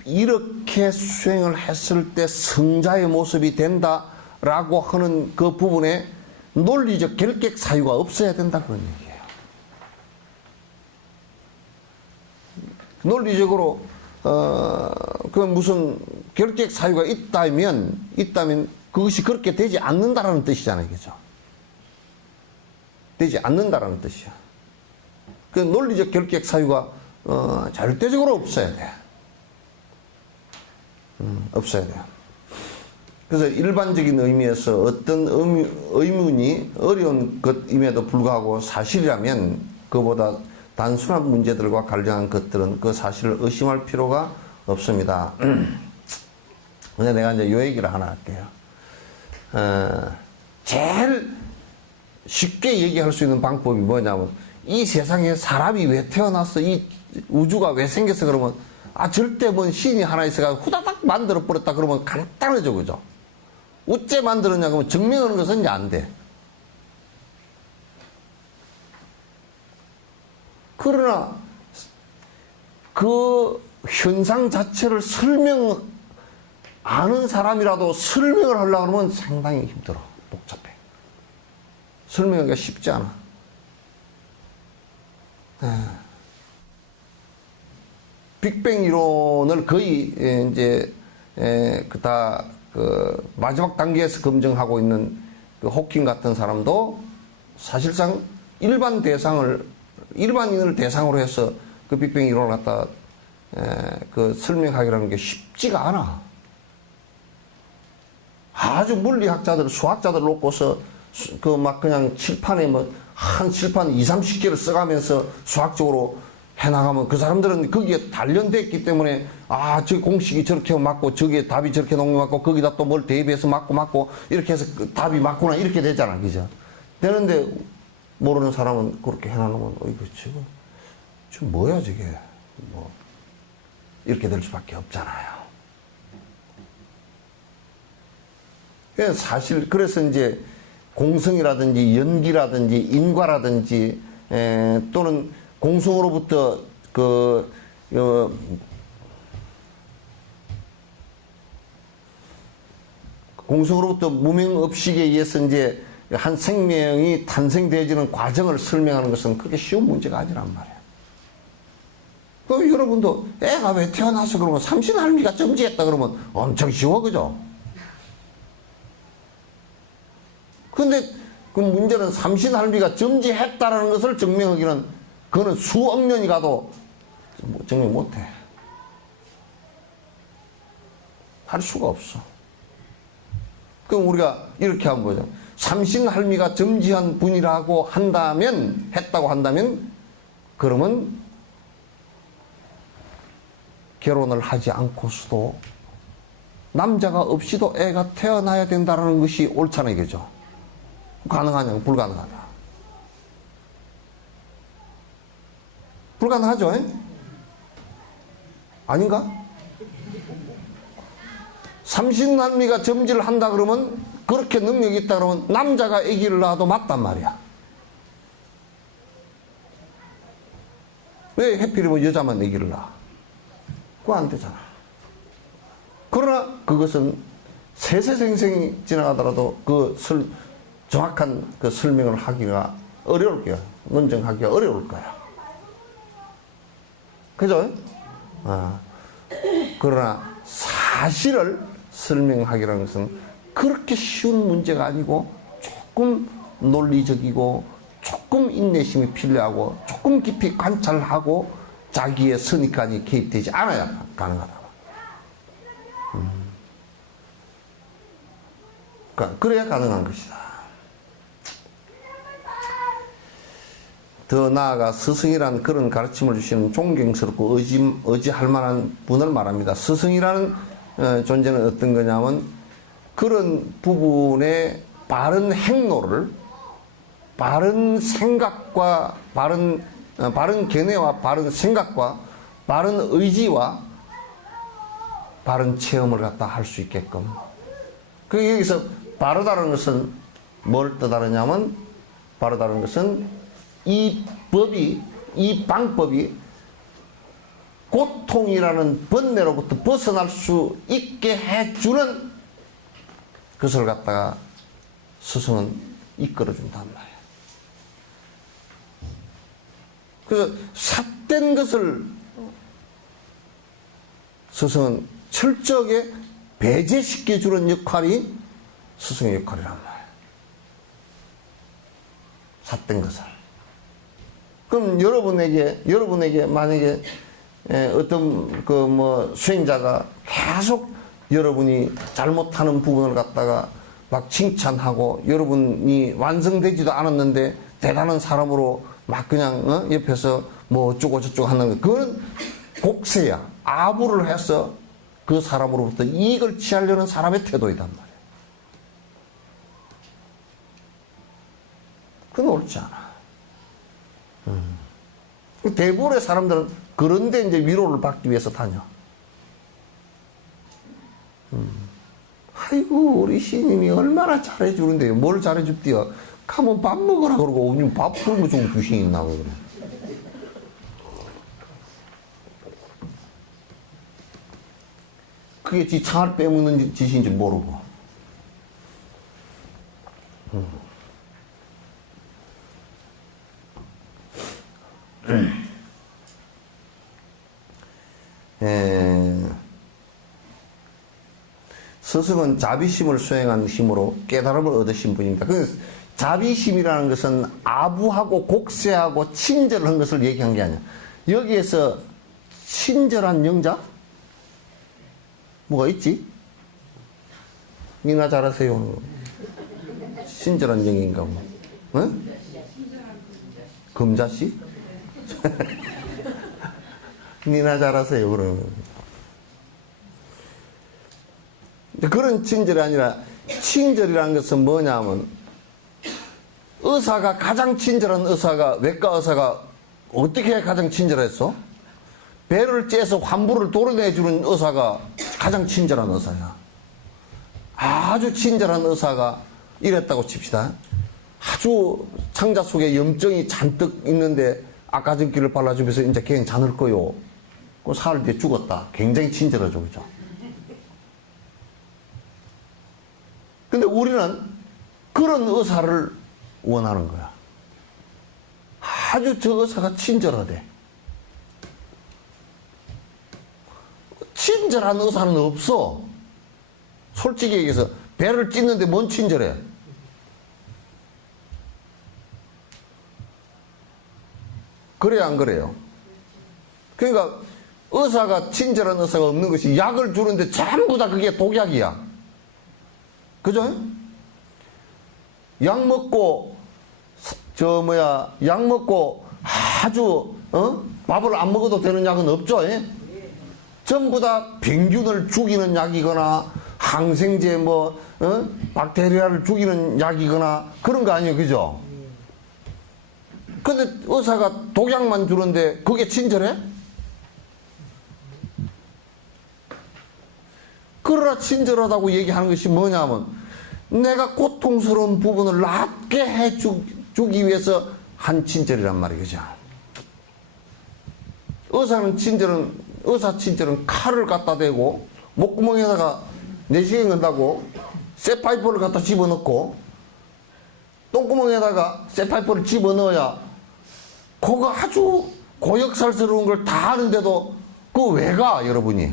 이렇게 수행을 했을 때 성자의 모습이 된다라고 하는 그 부분에 논리적 결격 사유가 없어야 된다 그런 얘기예요. 논리적으로 그 무슨 결격 사유가 있다면 그것이 그렇게 되지 않는다라는 뜻이잖아요, 그죠? 되지 않는다라는 뜻이야. 그 논리적 결격 사유가 절대적으로 없어야 돼. 없어야 돼요. 그래서 일반적인 의미에서 어떤 의문이 어려운 것임에도 불구하고 사실이라면 그보다 단순한 문제들과 관련한 것들은 그 사실을 의심할 필요가 없습니다. 근데 내가 이제 요 얘기를 하나 할게요. 제일 쉽게 얘기할 수 있는 방법이 뭐냐면, 이 세상에 사람이 왜 태어났어? 이 우주가 왜 생겼어? 그러면, 절대 뭔 신이 하나 있어가지고 후다닥 만들어버렸다. 그러면 간단하죠, 그죠? 어째 만들었냐? 그러면 증명하는 것은 이제 안 돼. 그러나, 그 현상 자체를 아는 사람이라도 설명을 하려고 하면 상당히 힘들어. 복잡해. 설명하기가 쉽지 않아. 빅뱅 이론을 거의 이제 마지막 단계에서 검증하고 있는 그 호킹 같은 사람도 사실상 일반인을 대상으로 해서 그 빅뱅 이론을 갖다 설명하기라는 게 쉽지가 않아. 아주 물리학자들, 수학자들 놓고서 그냥 칠판에 한 칠판 2, 30개를 써가면서 수학적으로 해나가면 그 사람들은 거기에 단련됐기 때문에 저 공식이 저렇게 맞고 저기에 답이 저렇게 맞고 거기다 또 뭘 대입해서 맞고 이렇게 해서 그 답이 맞구나 이렇게 되잖아. 그죠? 되는데 모르는 사람은 그렇게 해놔놓으면 이거 지금 뭐야 저게 이렇게 될 수밖에 없잖아요. 사실 그래서 이제 공성이라든지 연기라든지 인과라든지 또는 공성으로부터 공성으로부터 무명업식에 의해서 이제 한 생명이 탄생되어지는 과정을 설명하는 것은 그렇게 쉬운 문제가 아니란 말이에요. 그럼 여러분도 애가 왜 태어나서 그러면 삼신할미가 점지했다 그러면 엄청 쉬워, 그죠? 근데 그 문제는 삼신할미가 점지했다라는 것을 증명하기는 그거는 수억 년이 가도 증명 못해. 할 수가 없어. 그럼 우리가 이렇게 하면 보죠. 삼신할미가 점지한 분이라고 했다고 한다면 그러면 결혼을 하지 않고서도 남자가 없이도 애가 태어나야 된다는 것이 옳잖아 이거죠. 가능하냐? 불가능하다. 불가능하죠? 아닌가? 삼신할미가 점지를 한다 그러면 그렇게 능력이 있다 그러면 남자가 아기를 낳아도 맞단 말이야. 왜 해필이면 여자만 아기를 낳아? 그거 안 되잖아. 그러나 그것은 세세생생이 지나가더라도 정확한 그 설명을 하기가 어려울 거야. 논증하기가 어려울 거야. 그죠? 그러나 사실을 설명하기라는 것은 그렇게 쉬운 문제가 아니고 조금 논리적이고 조금 인내심이 필요하고 조금 깊이 관찰하고 자기의 선입관이 개입되지 않아야 가능하다. 그래야 가능한 것이다. 더 나아가 스승이라는 그런 가르침을 주시는 존경스럽고 의지할 만한 분을 말합니다. 스승이라는 존재는 어떤 거냐면 그런 부분의 바른 행로를 바른 생각과 바른 견해와 바른 생각과 바른 의지와 바른 체험을 갖다 할 수 있게끔. 여기서 바르다는 것은 뭘 뜻하느냐면 바르다는 것은 이 방법이 고통이라는 번뇌로부터 벗어날 수 있게 해주는 것을 갖다가 스승은 이끌어준단 말이에요. 그래서 삿된 것을 스승은 철저하게 배제시켜주는 역할이 스승의 역할이란 말이에요. 삿된 것을. 그럼 여러분에게 만약에 어떤 수행자가 계속 여러분이 잘못하는 부분을 갖다가 막 칭찬하고 여러분이 완성되지도 않았는데 대단한 사람으로 막 그냥 옆에서 뭐 어쩌고 저쩌고 하는 거, 그건 곡세야. 아부를 해서 그 사람으로부터 이익을 취하려는 사람의 태도이단 말이에요. 그건 옳지 않아. 대부분의 사람들은 그런데 이제 위로를 받기 위해서 다녀. 아이고, 우리 시인님이 얼마나 잘해주는데요. 뭘 잘해줍디요? 가면 밥 먹으라 그러고, 오늘 밥 굶어 좋은 귀신이 있나 그래. 그게 지 창을 빼먹는 짓인지 모르고. 스승은 자비심을 수행한 힘으로 깨달음을 얻으신 분입니다. 그 자비심이라는 것은 아부하고 곡세하고 친절한 것을 얘기한 게 아니야. 여기에서 친절한 영자? 뭐가 있지? 니나 잘하세요. 친절한 영인가 뭐. 응? 금자씨? 니나 잘하세요, 그러면. 그런 친절이 아니라, 친절이라는 것은 뭐냐면, 의사가 가장 친절한 의사가, 외과 의사가 어떻게 가장 친절했어? 배를 째서 환부를 도려내주는 의사가 가장 친절한 의사야. 아주 친절한 의사가 이랬다고 칩시다. 아주 창자 속에 염증이 잔뜩 있는데 아까전기를 발라주면서 이제 걔는 자늘 거요. 그 사흘 뒤에 죽었다. 굉장히 친절하죠, 그죠? 근데 우리는 그런 의사를 원하는 거야. 아주 저 의사가 친절하대. 친절한 의사는 없어. 솔직히 얘기해서 배를 찢는데 뭔 친절해? 그래야 안 그래요? 그러니까 의사가 친절한 의사가 없는 것이 약을 주는데 전부 다 그게 독약이야. 그죠? 약 먹고 약 먹고 아주 밥을 안 먹어도 되는 약은 없죠. 예? 전부 다 병균을 죽이는 약이거나 항생제 박테리아를 죽이는 약이거나 그런 거 아니에요, 그죠? 근데 의사가 독약만 주는데 그게 친절해? 그러나 친절하다고 얘기하는 것이 뭐냐면 내가 고통스러운 부분을 낫게 해주기 위해서 한 친절이란 말이죠. 의사 친절은 칼을 갖다 대고 목구멍에다가 내시경 건다고 쇠파이프를 갖다 집어넣고 똥구멍에다가 쇠파이프를 집어넣어야 그거 아주 고역살스러운 걸 다 하는데도 그거 왜 가, 여러분이?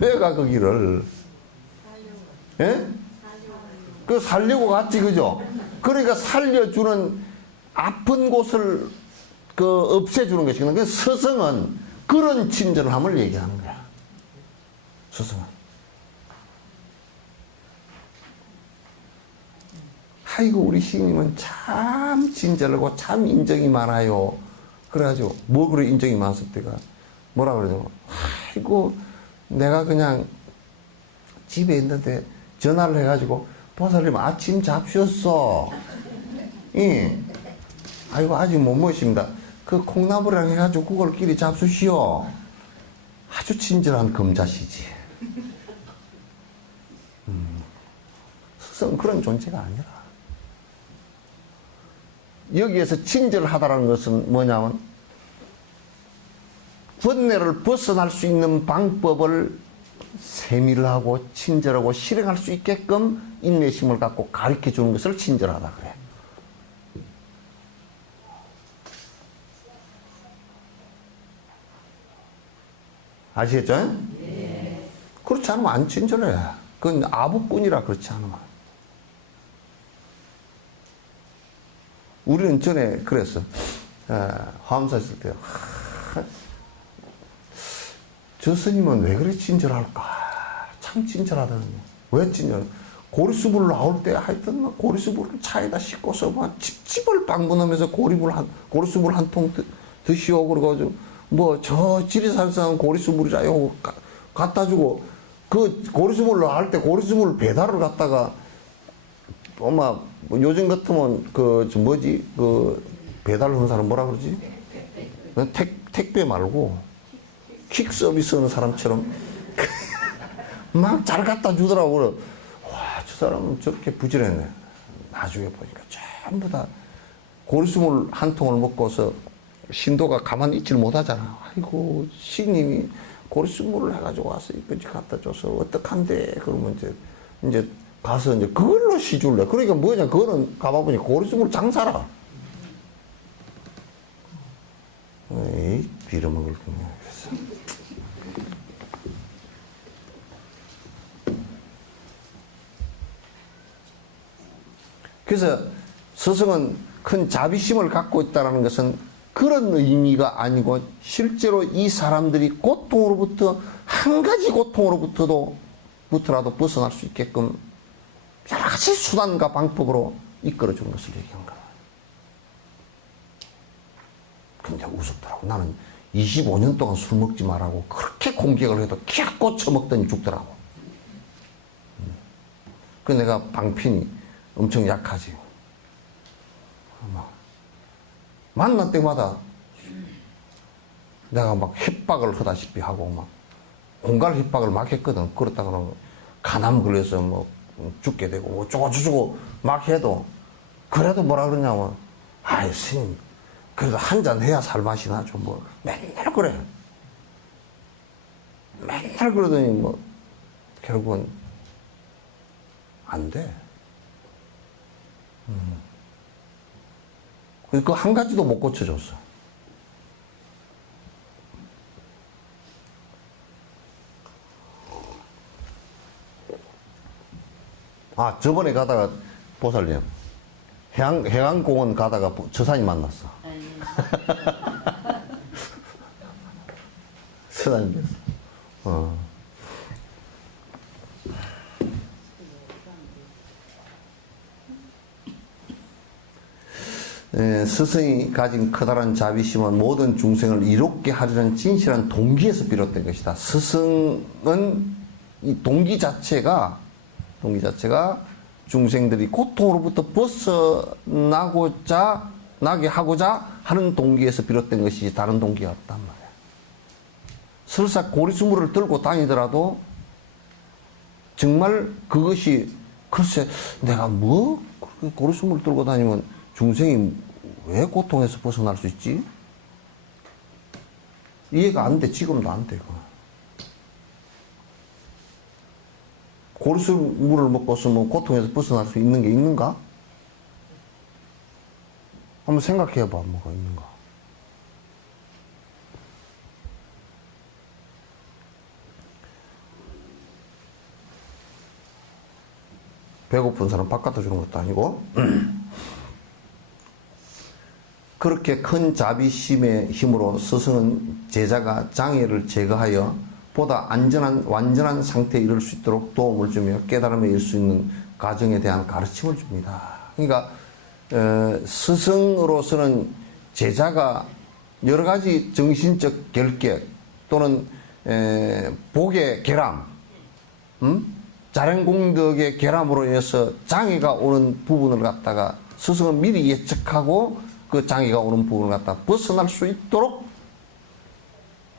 왜 가, 그 길을? 예? 그 살려고 갔지, 그죠? 그러니까 살려주는 아픈 곳을 없애주는 것이거든. 그 스승은 그런 친절함을 얘기하는 거야. 스승은. 아이고, 우리 시인님은 참 친절하고 참 인정이 많아요. 그래가지고, 뭐 그래 인정이 많았을 때가, 뭐라 그러죠? 아이고, 내가 그냥 집에 있는데 전화를 해가지고, 보살님 아침 잡수셨어. 아이고, 아직 못 먹었습니다. 그 콩나물이랑 해가지고 그걸 끼리 잡수시오. 아주 친절한 금자시지. 스승은 그런 존재가 아니라. 여기에서 친절하다라는 것은 뭐냐면 번뇌를 벗어날 수 있는 방법을 세밀하고 친절하고 실행할 수 있게끔 인내심을 갖고 가르쳐 주는 것을 친절하다 그래. 아시겠죠? 네. 그렇지 않으면 안 친절해. 그건 아부꾼이라 그렇지 않으면. 우리는 전에 그랬어. 화엄사 있을 때요. 저 스님은 왜 그리 친절할까? 참 친절하다는 거. 왜 친절? 고리수불 나올 때 하여튼 고리수불을 차에다 싣고서 막 집집을 방문하면서 고리수불 한 통 드시오. 그러고 뭐 저 지리산성 고리수물이라요 갖다 주고, 그 고리수물로 할 때 고리수물 배달을 갖다가 엄마 뭐 요즘 같으면 그 뭐지 그 배달 하는 사람 뭐라 그러지? 택배 말고 퀵 서비스 하는 사람처럼 막 잘 갖다 주더라고. 와, 저 사람은 저렇게 부지런해. 나중에 보니까 전부 다 고리수물 한 통을 먹고서 신도가 가만히 있지를 못하잖아. 아이고, 시님이 고리수물을 해가지고 와서 이까지 갖다 줘서 어떡한데? 그러면 이제 가서 이제 그걸로 시줄래. 그러니까 뭐냐, 그거는 가봐보니 고리수물 장사라. 에이, 빌어먹을 거냐. 그래서 스승은 큰 자비심을 갖고 있다는 것은 그런 의미가 아니고 실제로 이 사람들이 고통으로부터 한 가지 고통으로부터라도 벗어날 수 있게끔 여러 가지 수단과 방법으로 이끌어주는 것을 얘기한 거야. 근데 우습더라고. 나는 25년 동안 술 먹지 말라고 그렇게 공격을 해도 기어코 처먹더니 죽더라고. 그 내가 방편이 엄청 약하지. 만날 때마다 내가 막 협박을 하다시피 하고 막 공갈 협박을 막 했거든. 그렇다고는 간암 걸려서 뭐 죽게 되고 어쩌고저쩌고 막 해도, 그래도 뭐라 그러냐면, 아이 스님 그래도 한잔 해야 살맛이 나죠. 뭐 맨날 그래. 맨날 그러더니 뭐 결국은 안 돼. 그 한 가지도 못 고쳐줬어. 아, 저번에 가다가 보살님, 해안공원 가다가 저산이 만났어. 서산님께서. 스승이 가진 커다란 자비심은 모든 중생을 이롭게 하려는 진실한 동기에서 비롯된 것이다. 스승은 이 동기 자체가 중생들이 고통으로부터 나게 하고자 하는 동기에서 비롯된 것이지 다른 동기가 없단 말이야. 설사 고리수물을 들고 다니더라도 정말 그것이, 글쎄 내가 뭐 고리수물을 들고 다니면 중생이 왜 고통에서 벗어날 수 있지? 이해가 안 돼. 지금도 안 돼. 고리수물을 먹고서 뭐 고통에서 벗어날 수 있는 게 있는가? 한번 생각해 봐. 뭐가 있는가? 배고픈 사람 밥 갖다 주는 것도 아니고 그렇게 큰 자비심의 힘으로 스승은 제자가 장애를 제거하여 보다 안전한 완전한 상태에 이를 수 있도록 도움을 주며 깨달음에 이를 수 있는 과정에 대한 가르침을 줍니다. 그러니까 스승으로서는 제자가 여러 가지 정신적 결격 또는 복의 결함, 자량공덕의 결함으로 인해서 장애가 오는 부분을 갖다가 스승은 미리 예측하고 그 장애가 오는 부분을 갖다 벗어날 수 있도록,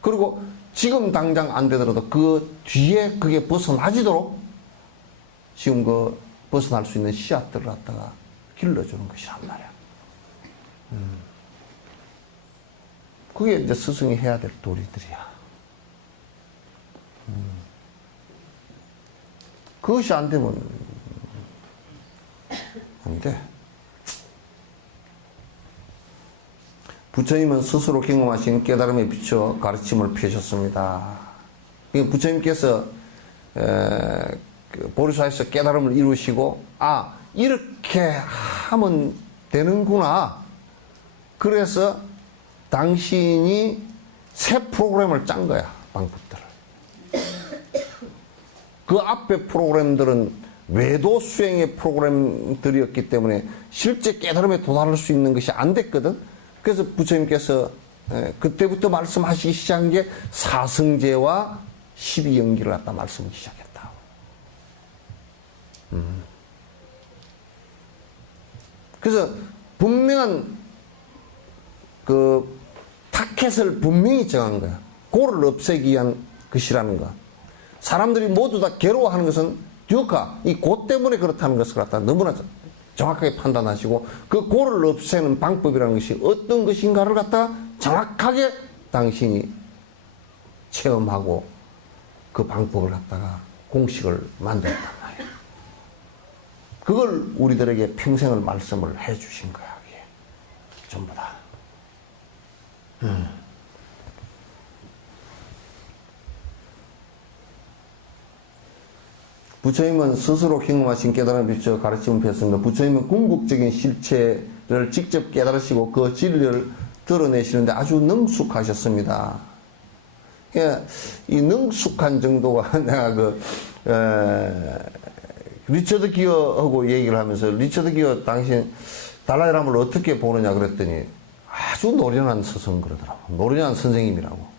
그리고 지금 당장 안 되더라도 그 뒤에 그게 벗어나지도록 지금 그 벗어날 수 있는 씨앗들을 갖다가 길러주는 것이란 말이야. 그게 이제 스승이 해야 될 도리들이야. 그것이 안 되면 안 돼. 부처님은 스스로 경험하신 깨달음에 비춰 가르침을 펴셨습니다. 부처님께서 보리사에서 깨달음을 이루시고, 아, 이렇게 하면 되는구나. 그래서 당신이 새 프로그램을 짠 거야, 방법들을. 그 앞에 프로그램들은 외도 수행의 프로그램들이었기 때문에 실제 깨달음에 도달할 수 있는 것이 안 됐거든. 그래서 부처님께서 그때부터 말씀하시기 시작한 게 사성제와 12연기를 갖다 말씀하기 시작했다. 그래서 분명한 그 타켓을 분명히 정한 거야. 고를 없애기 위한 것이라는 거. 사람들이 모두 다 괴로워하는 것은 듀카, 이 고 때문에 그렇다는 것을 갖다 너무나 정확하게 판단하시고 그 고를 없애는 방법이라는 것이 어떤 것인가를 갖다 정확하게 당신이 체험하고 그 방법을 갖다가 공식을 만들었단 말이에요. 그걸 우리들에게 평생을 말씀을 해 주신 거야. 이게 전부 다. 부처님은 스스로 경험하신 깨달음을 비춰 가르침을 폈습니다. 부처님은 궁극적인 실체를 직접 깨달으시고 그 진리를 드러내시는데 아주 능숙하셨습니다. 예, 이 능숙한 정도가 내가 리처드 기어하고 얘기를 하면서 리처드 기어 당신 달라이라마를 어떻게 보느냐 그랬더니 아주 노련한 스승 그러더라고. 노련한 선생님이라고.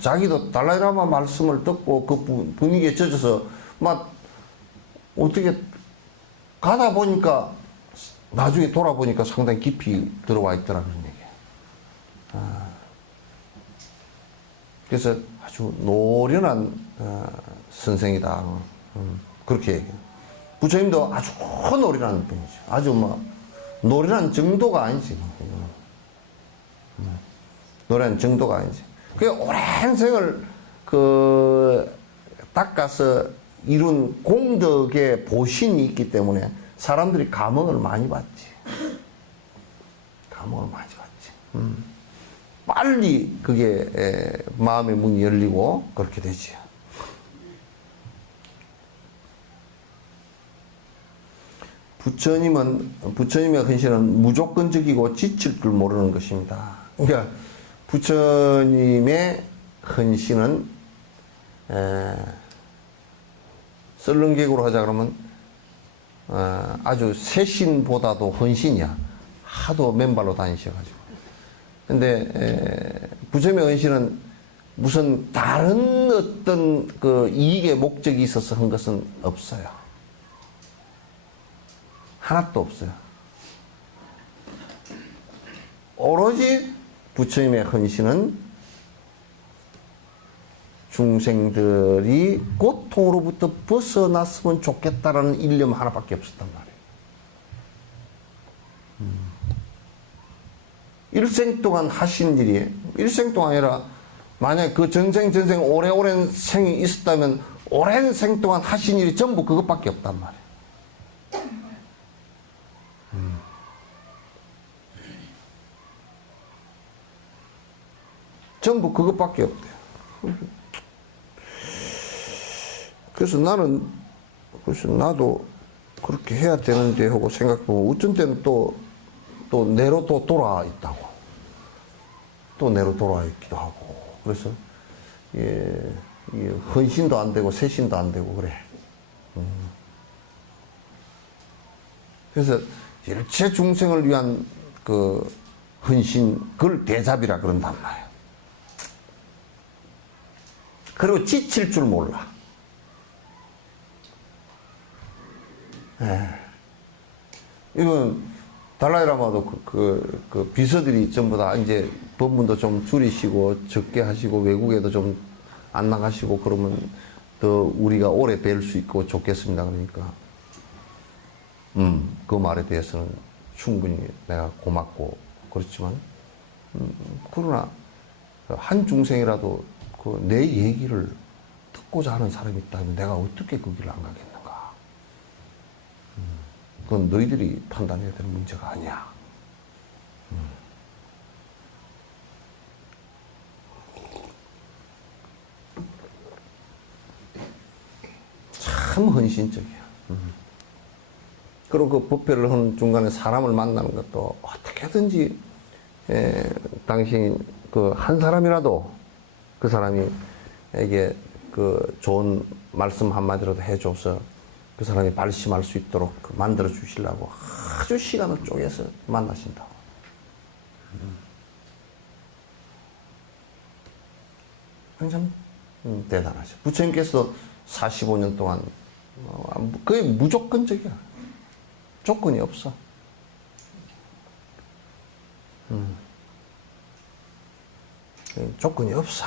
자기도 달라이라마 말씀을 듣고 그 분위기에 젖어서 막 어떻게 가다 보니까 나중에 돌아보니까 상당히 깊이 들어와 있더라 그런 얘기야. 그래서 아주 노련한 선생이다. 그렇게 얘기해. 부처님도 아주 노련한 분이죠. 아주 뭐 노련한 정도가 아니지. 노련한 정도가 아니지. 그 오랜 생을 닦아서 이룬 공덕의 보신이 있기 때문에 사람들이 감흥을 많이 받지. 감흥을 많이 받지. 빨리 그게 마음의 문이 열리고 그렇게 되지. 부처님의 헌신은 무조건적이고 지칠 줄 모르는 것입니다. 그러니까 부처님의 헌신은 썰렁개구로 하자 그러면 아주 세신보다도 헌신이야. 하도 맨발로 다니셔가지고. 근데 부처님의 헌신은 무슨 다른 어떤 그 이익의 목적이 있어서 한 것은 없어요. 하나도 없어요. 오로지 부처님의 헌신은 중생들이 고통으로부터 벗어났으면 좋겠다라는 일념 하나밖에 없었단 말이에요. 일생 동안 하신 일이, 일생 동안 아니라 만약에 그 전생 오래오랜 생이 있었다면 오랜 생 동안 하신 일이 전부 그것밖에 없단 말이에요. 전부 그것밖에 없대요. 그래서 나도 그렇게 해야 되는데 하고 생각해보면 어쩐 때는 또 내로 또 돌아와 있다고. 또 내로 돌아와 있기도 하고. 그래서, 헌신도 안 되고, 세신도 안 되고, 그래. 그래서, 일체 중생을 위한 그 헌신, 그걸 대잡이라 그런단 말이에요. 그리고 지칠 줄 몰라. 이건 달라이라마도 그 비서들이 전부 다 이제 법문도 좀 줄이시고 적게 하시고 외국에도 좀 안 나가시고 그러면 더 우리가 오래 뵐 수 있고 좋겠습니다. 그러니까 그 말에 대해서는 충분히 내가 고맙고 그렇지만 그러나 한 중생이라도 그 내 얘기를 듣고자 하는 사람이 있다면 내가 어떻게 그 길을 안 가겠는가? 그건 너희들이 판단해야 되는 문제가 아니야. 참 헌신적이야. 그리고 그 법회를 하는 중간에 사람을 만나는 것도 어떻게든지 당신 그 한 사람이라도 그 사람이에게 그 좋은 말씀 한마디라도 해줘서 그 사람이 발심할 수 있도록 만들어 주시려고 아주 시간을 쪼개서 만나신다고. 참 대단하죠. 부처님께서 45년 동안 거의 무조건적이야. 조건이 없어. 조건이 없어.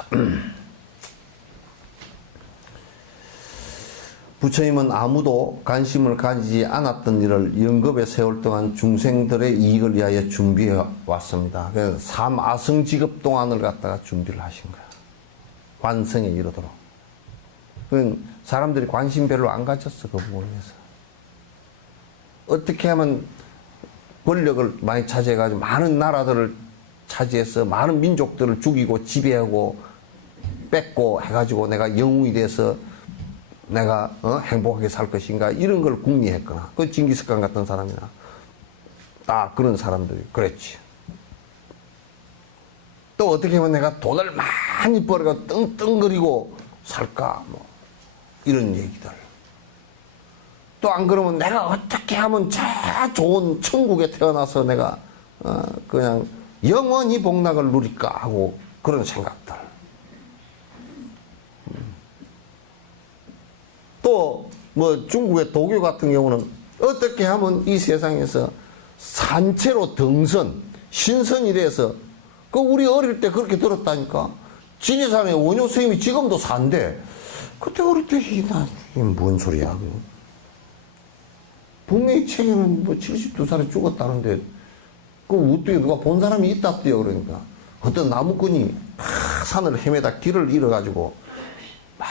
부처님은 아무도 관심을 가지지 않았던 일을 영겁의 세월 동안 중생들의 이익을 위하여 준비해 왔습니다. 그래서 삼아승직업 동안을 갖다가 준비를 하신 거야. 완성에 이르도록. 사람들이 관심 별로 안 가졌어, 그 부분에서. 어떻게 하면 권력을 많이 차지해가지고 많은 나라들을 차지해서 많은 민족들을 죽이고 지배하고 뺏고 해가지고 내가 영웅이 돼서 내가 행복하게 살 것인가 이런 걸 궁리했거나 그 징기스칸 같은 사람이나 그런 사람들이 그랬지. 또 어떻게 하면 내가 돈을 많이 벌어가 떵떵거리고 살까 뭐 이런 얘기들. 또 안 그러면 내가 어떻게 하면 저 좋은 천국에 태어나서 내가 그냥 영원히 복락을 누릴까 하고 그런 생각들. 또 뭐 중국의 도교 같은 경우는 어떻게 하면 이 세상에서 산채로 등선, 신선이 돼서 그 우리 어릴 때 그렇게 들었다니까. 지리산의 원효 스님이 지금도 산대. 그때 어릴 때 이게 뭔 소리야. 분명히 책에는 뭐 72살에 죽었다는데 그 어떻게 누가 본 사람이 있답디요. 그러니까 어떤 나무꾼이 막 산을 헤매다 길을 잃어가지고 막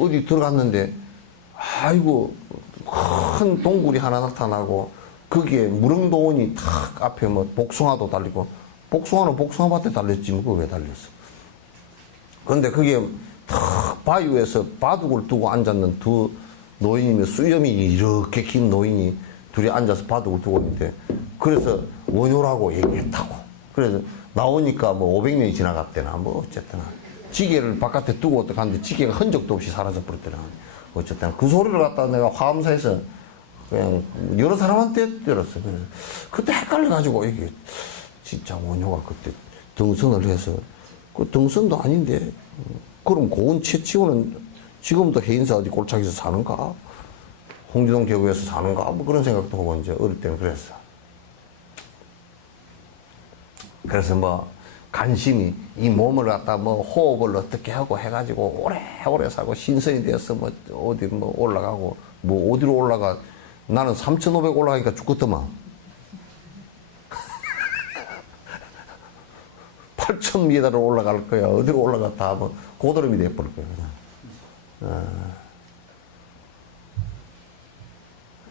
어디 들어갔는데 아이고 큰 동굴이 하나 나타나고 거기에 무릉도원이 탁 앞에 뭐 복숭아도 달리고 복숭아는 복숭아밭에 달렸지 뭐 그거 왜 달렸어. 그런데 그게 탁 바위에서 바둑을 두고 앉았는 두 노인이며 수염이 이렇게 긴 노인이 둘이 앉아서 바둑을 두고 있는데 그래서 원효라고 얘기했다고. 그래서 나오니까 뭐 500년이 지나갔대나 뭐 어쨌든 지게를 바깥에 두고 갔는데 지게가 흔적도 없이 사라져 버렸대나. 어쨌든 그 소리를 갖다가 내가 화엄사에서 그냥 여러 사람한테 들었어. 그래서 그때 헷갈려가지고 이게 진짜 원효가 그때 등선을 해서 그 등선도 아닌데 그럼 고은 최치호는 지금도 해인사 어디 골짜기에서 사는가? 홍지동 계곡에서 사는가? 뭐 그런 생각도 하고 이제 어릴 때는 그랬어. 그래서 뭐 관심이 이 몸을 갖다 뭐 호흡을 어떻게 하고 해가지고 오래오래 살고 신선이 되어서 뭐 어디 뭐 올라가고 뭐 어디로 올라가. 나는 3,500 올라가니까 죽겠더만. 8,000m를 올라갈 거야. 어디로 올라갔다 하면 고드름이 돼버릴 거야.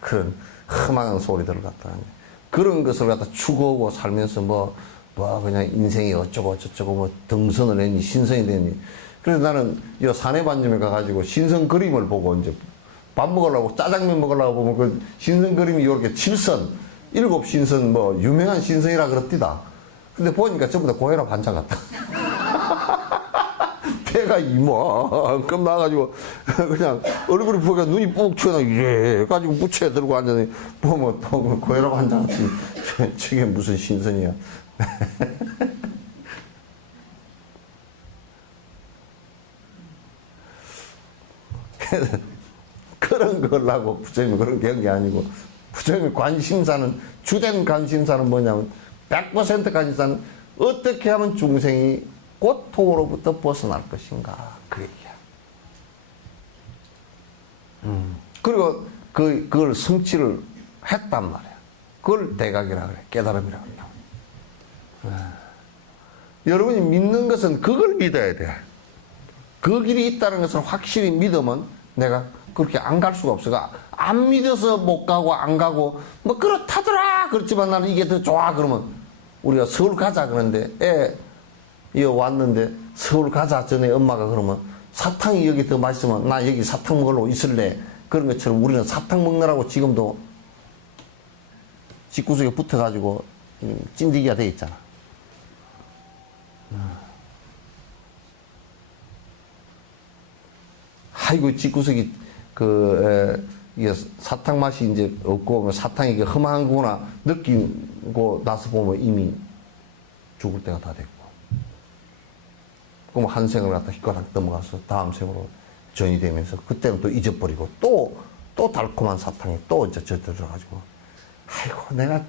그런 험한 소리들을 갖다 그런 것을 갖다 추구하고 살면서 뭐 그냥 인생이 어쩌고 저쩌고 뭐 등선을 했니 신선이 됐니. 그래서 나는 이 사내반점에 가가지고 신선 그림을 보고 이제 밥 먹으려고 짜장면 먹으려고 보면 그 신선 그림이 이렇게 7선 7신선 뭐 유명한 신선이라 그럽디다. 근데 보니까 전부 다 고혈압 환자 같다. 배가 이만큼 나가지고 그냥 얼굴이 보니까 눈이 푹 튀어나 이래 가지고 부채 들고 앉았더니 보면 또 고혈압 환자 같은 저게 무슨 신선이야. 그런 걸라고 부처님이 그런 게 아니고 부처님의 관심사는 주된 관심사는 뭐냐면 100% 관심사는 어떻게 하면 중생이 고통으로부터 벗어날 것인가 그 얘기야. 그리고 그걸 성취를 했단 말이야. 그걸 대각이라 그래. 깨달음이라고 한다. 여러분이 믿는 것은 그걸 믿어야 돼. 그 길이 있다는 것을 확실히 믿으면 내가 그렇게 안 갈 수가 없어. 안 믿어서 못 가고 안 가고 뭐 그렇다더라 그렇지만 나는 이게 더 좋아 그러면 우리가 서울 가자 그러는데 이거 왔는데 서울 가자 전에 엄마가 그러면 사탕이 여기 더 맛있으면 나 여기 사탕 먹으려고 있을래. 그런 것처럼 우리는 사탕 먹느라고 지금도 집구석에 붙어가지고 찐디기가 돼 있잖아. 아이고 집구석이 이게 사탕 맛이 이제 없고 사탕이 이게 험한구나 느끼고 나서 보면 이미 죽을 때가 다 됐고. 그럼 한 생을 갖다 휘가닥 넘어가서 다음 생으로 전이 되면서 그때는 또 잊어버리고 또 달콤한 사탕이 또 이제 젖들어가지고 아이고 내가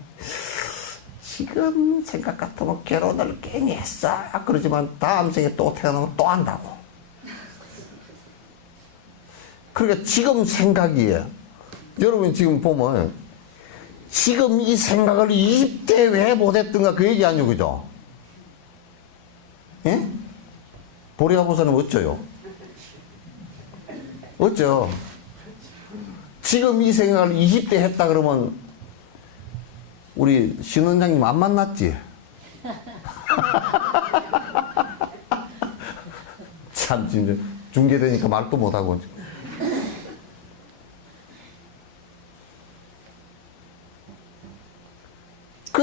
지금 생각 같으면 결혼을 괜히 했어. 그러지만 다음 생에 또 태어나면 또 한다고. 그러니까 지금 생각이에요. 여러분 지금 보면 지금 이 생각을 20대 왜 못했던가 그 얘기 아니요, 그죠? 예? 보리아보사는 어쩌요? 어쩌? 지금 이 생각을 20대 했다 그러면 우리 신 원장님 안 만났지? 참 진짜 중계되니까 말도 못하고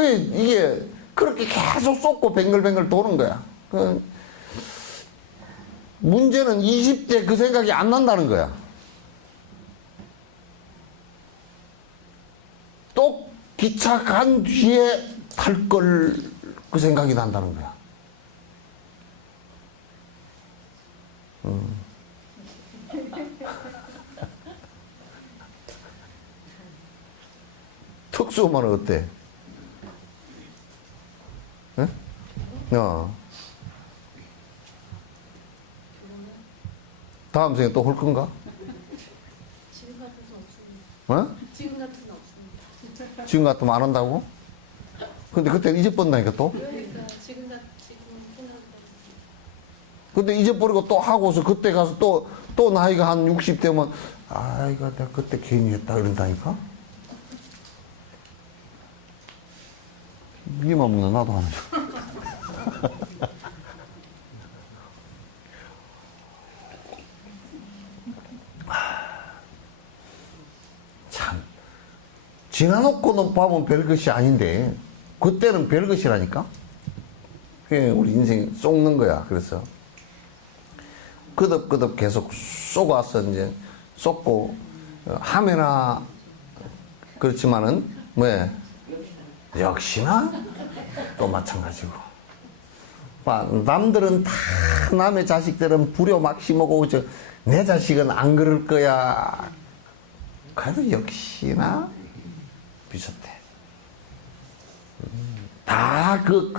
이게 그렇게 계속 쏟고 뱅글뱅글 도는 거야. 문제는 20대 그 생각이 안 난다는 거야. 또 기차 간 뒤에 탈 걸 그 생각이 난다는 거야. 특수음악은 어때? 응? 다음 생에 또 올 건가? 지금 같은 수 없습니다. 어? 지금 같은 수 없습니다. 지금 같으면 안 한다고? 근데 그때 잊어버린다니까 또? 그러니까 지금 생각보다 근데 잊어버리고 또 하고서 그때 가서 또 나이가 한 60 되면 아이고 내가 그때 괜히 했다 이런다니까? 니만 먹나 나도 하나 줘. 참 지나놓고는 보면 별것이 아닌데 그때는 별것이라니까. 그게 우리 인생 쏟는 거야. 그래서 끄덕끄덕 계속 쏘가서 이제 쏟고 하면아 그렇지만은 뭐야 역시나 또 마찬가지고 남들은 다 남의 자식들은 부려 막 심어고 내 자식은 안 그럴 거야. 그래도 역시나 비슷해. 다 그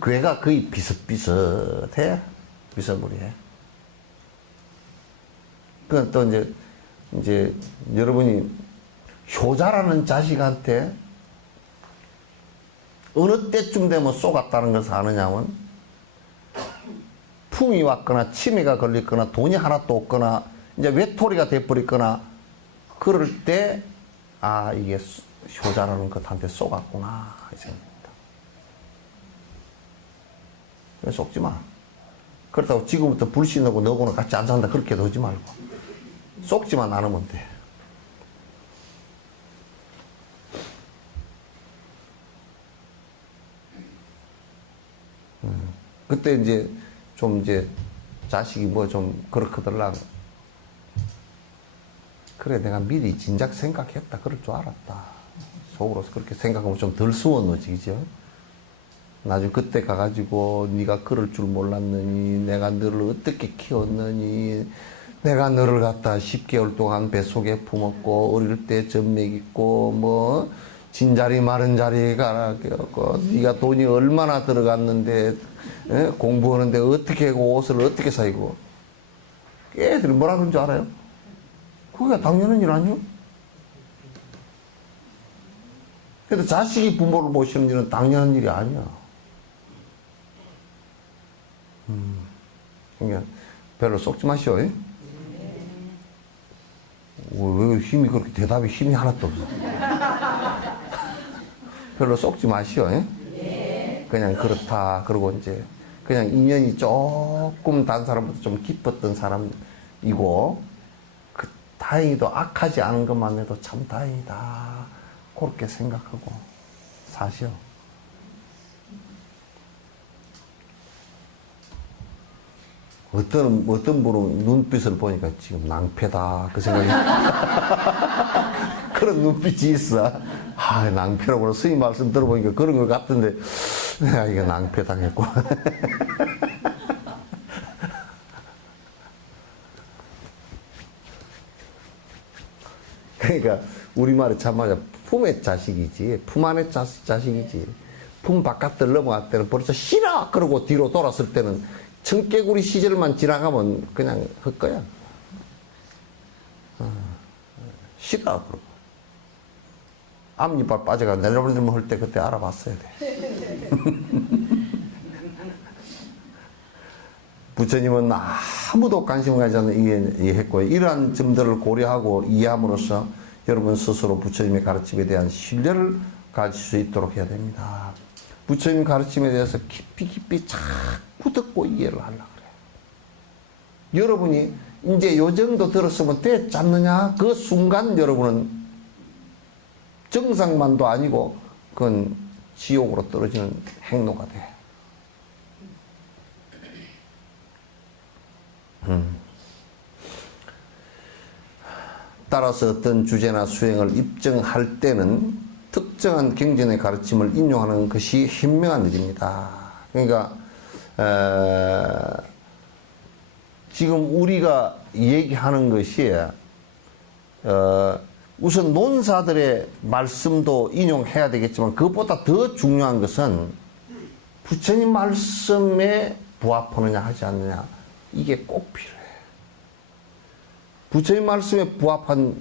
괴가 거의 비슷비슷해. 비슷무리해. 그건 또 이제 여러분이 효자라는 자식한테 어느 때쯤 되면 쏘갔다는 것을 아느냐면 풍이 왔거나 치매가 걸렸거나 돈이 하나도 없거나 이제 외톨이가 돼버렸거나 그럴 때 아 이게 효자라는 것한테 쏘갔구나 이 생각입니다. 쏘지 마. 그렇다고 지금부터 불신하고 너하고는 같이 안 산다 그렇게도 하지 말고 쏘지만 않으면 돼. 그때 이제 자식이 뭐 좀 그렇거들랑 그래 내가 미리 진작 생각했다 그럴 줄 알았다 속으로서 그렇게 생각하면 좀 덜 수원너지 그죠? 나중에 그때 가가지고 네가 그럴 줄 몰랐느니 내가 너를 어떻게 키웠느니 내가 너를 갖다 10개월 동안 뱃속에 품었고 어릴 때 젖먹 있고 뭐 진자리 마른 자리에 가라 고 네가 돈이 얼마나 들어갔는데 에? 공부하는데 어떻게 하고 옷을 어떻게 사이고 애들이 뭐라 그런 줄 알아요? 그게 당연한 일 아니요? 그래도 자식이 부모를 모시는 일은 당연한 일이 아니야. 그러니까 별로 속지 마시오. 왜 힘이 그렇게 대답이 힘이 하나도 없어. 별로 속지 마시오. 그냥 그렇다. 그리고 이제 그냥 인연이 조금 다른 사람보다 좀 깊었던 사람이고 다행히도 악하지 않은 것만 해도 참 다행이다. 그렇게 생각하고 사시오. 어떤 분은 눈빛을 보니까 지금 낭패다. 그 생각이. 그런 눈빛이 있어. 아, 낭패라고 스님 말씀 들어보니까 그런 것 같은데, 내가 이게 낭패 당했고. 그러니까 우리말에 참 맞아. 품의 자식이지. 품 안의 자식이지. 품 바깥을 넘어갈 때는 벌써 싫어! 그러고 뒤로 돌았을 때는 청개구리 시절만 지나가면 그냥 헛거야. 싫어! 그러고. 앞니빨 빠져가 낼름낼름 할 때 그때 알아봤어야 돼. 부처님은 아무도 관심을 가지지 않는 이해했고요. 이러한 점들을 고려하고 이해함으로써 여러분 스스로 부처님의 가르침에 대한 신뢰를 가질 수 있도록 해야 됩니다. 부처님 가르침에 대해서 깊이 자꾸 듣고 이해를 하려고 그래요. 여러분이 이제 요 정도 들었으면 됐지 않느냐? 그 순간 여러분은 정상만도 아니고 그건 지옥으로 떨어지는 행로가 돼. 따라서 어떤 주제나 수행을 입증할 때는 특정한 경전의 가르침을 인용하는 것이 현명한 일입니다. 그러니까 지금 우리가 얘기하는 것이 우선 논사들의 말씀도 인용해야 되겠지만 그것보다 더 중요한 것은 부처님 말씀에 부합하느냐 하지 않느냐 이게 꼭 필요해. 부처님 말씀에 부합한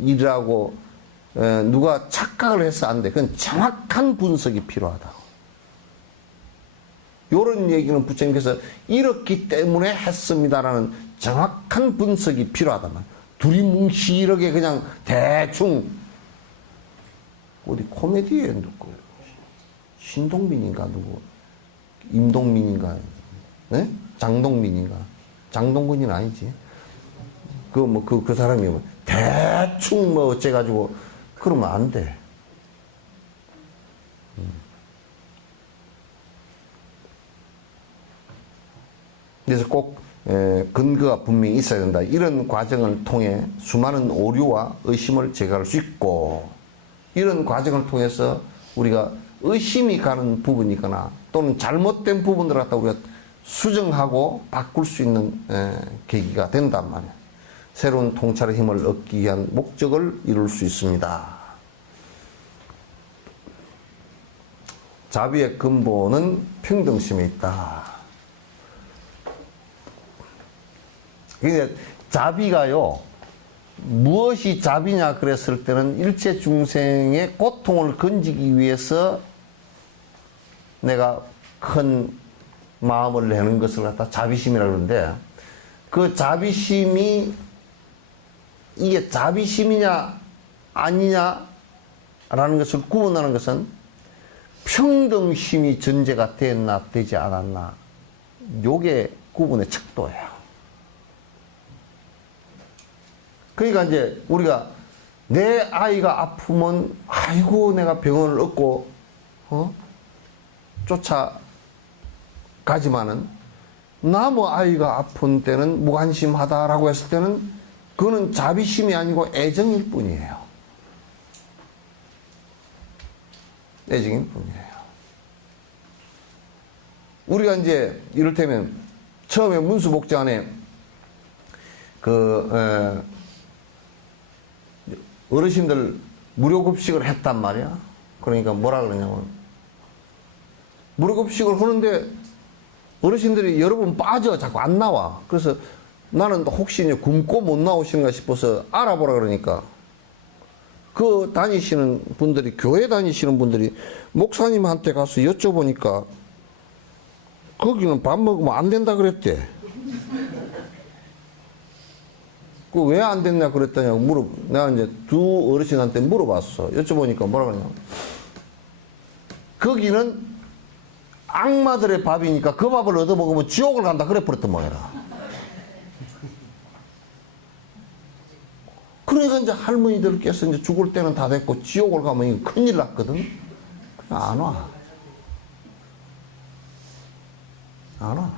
일이라고 누가 착각을 해서 안 돼. 그건 정확한 분석이 필요하다고. 이런 얘기는 부처님께서 이렇기 때문에 했습니다라는 정확한 분석이 필요하다만 두리뭉실하게 그냥 대충 어디 코미디에 누구 신동민인가 누구 임동민인가 네? 장동민인가 장동근이는 아니지. 그 사람이 뭐 대충 뭐 어째가지고 그러면 안 돼. 그래서 꼭 근거가 분명히 있어야 된다. 이런 과정을 통해 수많은 오류와 의심을 제거할 수 있고 이런 과정을 통해서 우리가 의심이 가는 부분이 있거나 또는 잘못된 부분들을 갖다 우리가 수정하고 바꿀 수 있는 계기가 된단 말이야. 새로운 통찰의 힘을 얻기 위한 목적을 이룰 수 있습니다. 자비의 근본은 평등심에 있다. 그러니까 자비가요, 무엇이 자비냐 그랬을 때는 일체 중생의 고통을 건지기 위해서 내가 큰 마음을 내는 것을 갖다 자비심이라고 그러는데 그 자비심이 이게 자비심이냐 아니냐라는 것을 구분하는 것은 평등심이 전제가 됐나 되지 않았나 요게 구분의 척도예요. 그러니까 이제 우리가 내 아이가 아프면 아이고 내가 병원을 얻고 쫓아가지만은 나무 아이가 아픈 때는 무관심하다라고 했을 때는 그거는 자비심이 아니고 애정일 뿐이에요. 애정일 뿐이에요. 우리가 이제 이를테면 처음에 문수복장에 어르신들 무료급식을 했단 말이야. 그러니까 뭐라 그러냐면 무료급식을 하는데 어르신들이 여러 번 빠져 자꾸 안 나와. 그래서 나는 혹시 굶고 못 나오시는가 싶어서 알아보라 그러니까 그 다니시는 분들이 교회 다니시는 분들이 목사님한테 가서 여쭤보니까 거기는 밥 먹으면 안 된다 그랬대. 그 왜 안 됐냐 그랬더니 내가 이제 두 어르신한테 물어봤어. 여쭤보니까 뭐라 그러냐. 거기는 악마들의 밥이니까 그 밥을 얻어먹으면 지옥을 간다 그래 버렸단 말이야. 그러니까 이제 할머니들께서 이제 죽을 때는 다 됐고 지옥을 가면 큰일 났거든. 그냥 안 와. 안 와.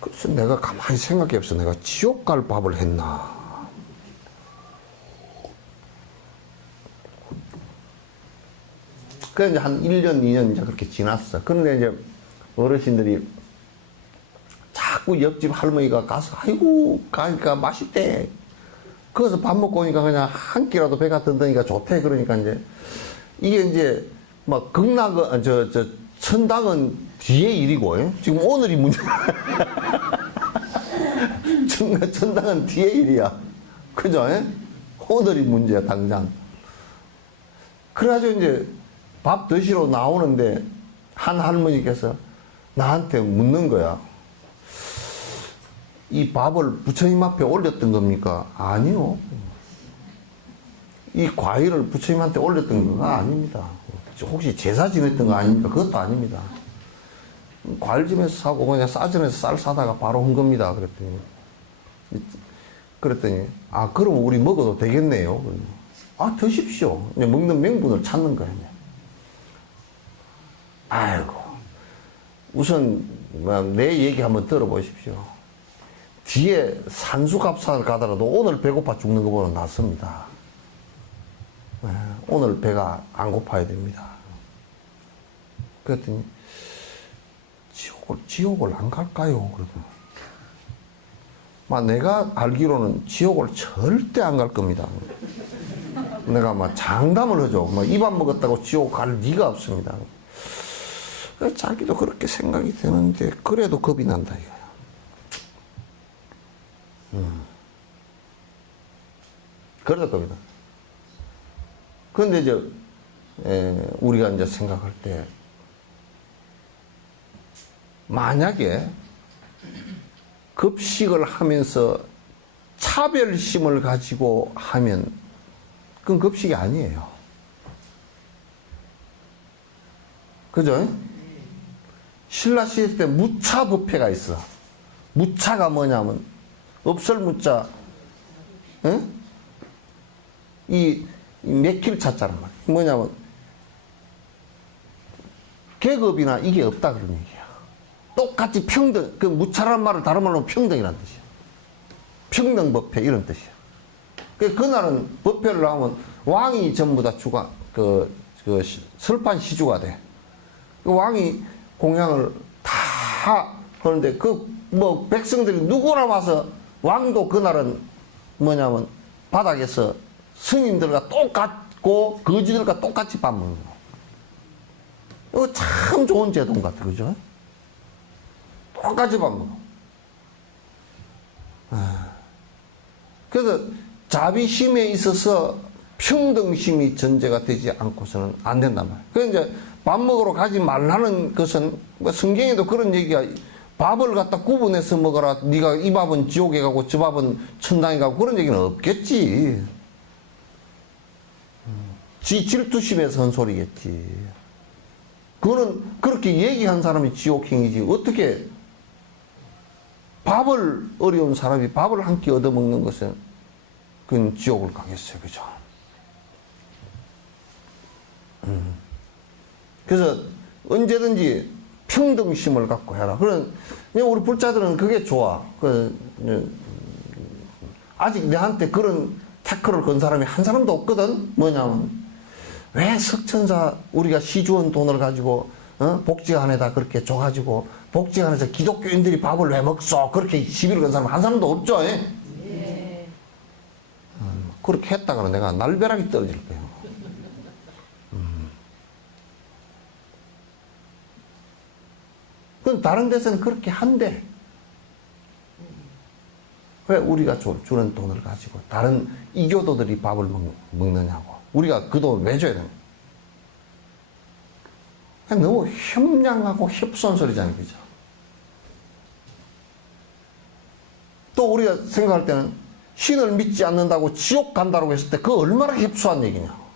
그래서 내가 가만히 생각해 봤어. 내가 지옥 갈 밥을 했나. 그래 이제 한 1년, 2년 이제 그렇게 지났어. 그런데 이제 어르신들이 자꾸 자꾸 옆집 할머니가 가서 아이고 가니까 맛있대. 거기서 밥 먹고 오니까 그냥 한 끼라도 배가 든다니까 좋대. 그러니까 이제 이게 이제 막 극락은 저 천당은 뒤의 일이고 지금 오늘이 문제. 천당은 뒤의 일이야. 그죠? 오늘이 문제야 당장. 그래가지고 이제 밥 드시러 나오는데 한 할머니께서 나한테 묻는 거야. 이 밥을 부처님 앞에 올렸던 겁니까? 아니요. 이 과일을 부처님한테 올렸던 거가 아닙니다. 혹시 제사 지냈던 거 아닙니까? 그것도 아닙니다. 과일집에서 사고 그냥 싸전에서 쌀 사다가 바로 한 겁니다. 그랬더니 아 그럼 우리 먹어도 되겠네요. 아 드십시오. 먹는 명분을 찾는 거예요. 아이고 우선 내 얘기 한번 들어보십시오. 뒤에 산수갑산을 가더라도 오늘 배고파 죽는 것보다 낫습니다. 오늘 배가 안 고파야 됩니다. 그랬더니 지옥을 안 갈까요? 그러더니 내가 알기로는 지옥을 절대 안 갈 겁니다. 내가 장담을 하죠. 입 안 먹었다고 지옥 갈 리가 없습니다. 자기도 그렇게 생각이 드는데 그래도 겁이 난다 이거야. 그래도 겁이 나. 그런데 이제 우리가 이제 생각할 때 만약에 급식을 하면서 차별심을 가지고 하면 그건 급식이 아니에요. 그죠? 신라 시대 때 무차 부패가 있어. 무차가 뭐냐면 없을 무자, 이 맥힐 차자란 말이야. 뭐냐면 계급이나 이게 없다 그런 얘기야. 똑같이 평등, 그 무차란 말을 다른 말로 하면 평등이라는 뜻이야. 평등법회 이런 뜻이야. 그날은 법회를 하면 왕이 전부 다 설판 시주가 돼. 그 왕이 공양을 다 하는데 백성들이 누구나 와서 왕도 그날은 뭐냐면 바닥에서 스님들과 똑같고 거지들과 똑같이 밥 먹는 거. 이거 참 좋은 제도인 것 같아, 그죠? 똑같이 밥 먹어. 그래서 자비심에 있어서 평등심이 전제가 되지 않고서는 안 된단 말이야. 그래서 이제 밥 먹으러 가지 말라는 것은 성경에도 그런 얘기가 밥을 갖다 구분해서 먹어라. 네가 이 밥은 지옥에 가고 저 밥은 천당에 가고 그런 얘기는 없겠지. 질투심에서 한 소리겠지. 그거는 그렇게 얘기한 사람이 지옥행이지. 어떻게 밥을 어려운 사람이 밥을 한 끼 얻어먹는 것은 그건 지옥을 가겠어요. 그죠? 그래서 언제든지 평등심을 갖고 해라. 그런 우리 불자들은 그게 좋아. 아직 내한테 그런 태클을 건 사람이 한 사람도 없거든. 뭐냐면 왜 석천사 우리가 시주원 돈을 가지고 복지관에다 그렇게 줘가지고 복지관에서 기독교인들이 밥을 왜 먹소? 그렇게 시비를 건 사람 한 사람도 없죠. 예? 그렇게 했다가는 내가 날벼락이 떨어질 거예요. 그럼 다른 데서는 그렇게 한대. 왜 우리가 주는 돈을 가지고 다른 이교도들이 밥을 먹느냐고. 우리가 그 돈을 왜 줘야 되나? 너무 협량하고 협소한 소리잖아요. 그죠? 또 우리가 생각할 때는 신을 믿지 않는다고 지옥 간다고 했을 때 그거 얼마나 협소한 얘기냐.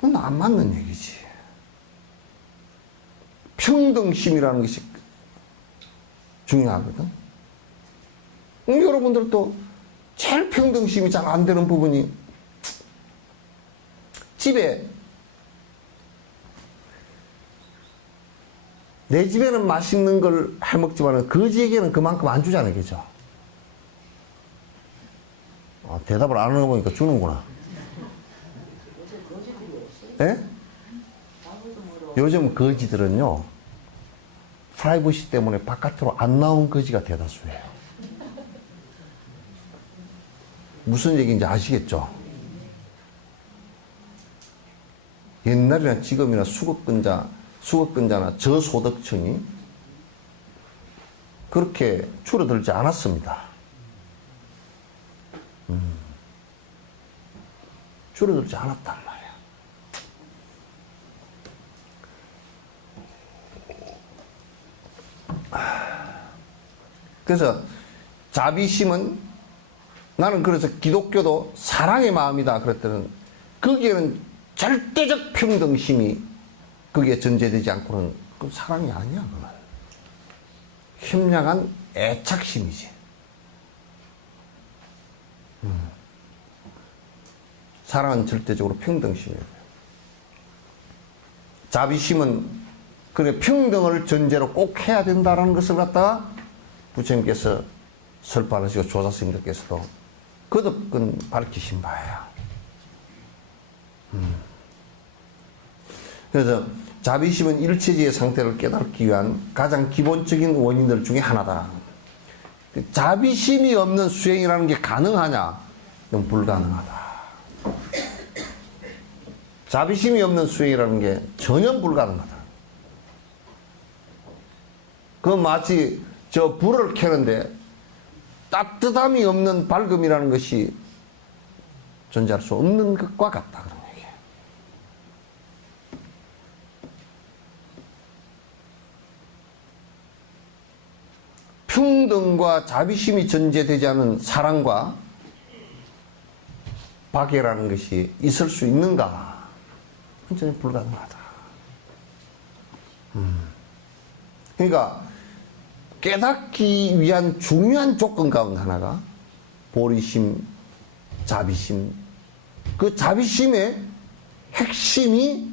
그건 안 맞는 얘기지. 평등심이라는 것이 중요하거든. 여러분들도 제일 평등심이 잘 안 되는 부분이 집에 내 집에는 맛있는 걸 해먹지만 거지에게는 그만큼 안 주잖아요. 그죠? 대답을 안 하는 거 보니까 주는구나. 예? 요즘 거지들은요, 프라이버시 때문에 바깥으로 안 나온 거지가 대다수예요. 무슨 얘기인지 아시겠죠? 옛날이나 지금이나 수급근자나 저소득층이 그렇게 줄어들지 않았습니다. 줄어들지 않았단 말이야. 그래서 자비심은, 나는 그래서 기독교도 사랑의 마음이다 그랬더니 거기에는 절대적 평등심이 거기에 전제되지 않고는 그 사랑이 아니야. 그건 협량한 애착심이지. 사랑은 절대적으로 평등심이에요. 자비심은 그래 평등을 전제로 꼭 해야 된다라는 것을 갖다가 부처님께서 설파하시고 조사스님들께서도 거듭 밝히신 바예요. 그래서 자비심은 일체지의 상태를 깨닫기 위한 가장 기본적인 원인들 중에 하나다. 자비심이 없는 수행이라는 게 가능하냐? 이건 불가능하다. 자비심이 없는 수행이라는 게 전혀 불가능하다. 그 마치 저 불을 켜는데 따뜻함이 없는 밝음이라는 것이 존재할 수 없는 것과 같다. 그런 얘기예요. 평등과 자비심이 전제되지 않은 사랑과 박애라는 것이 있을 수 있는가? 완전히 불가능하다. 그러니까 깨닫기 위한 중요한 조건 가운데 하나가 보리심, 자비심. 그 자비심의 핵심이,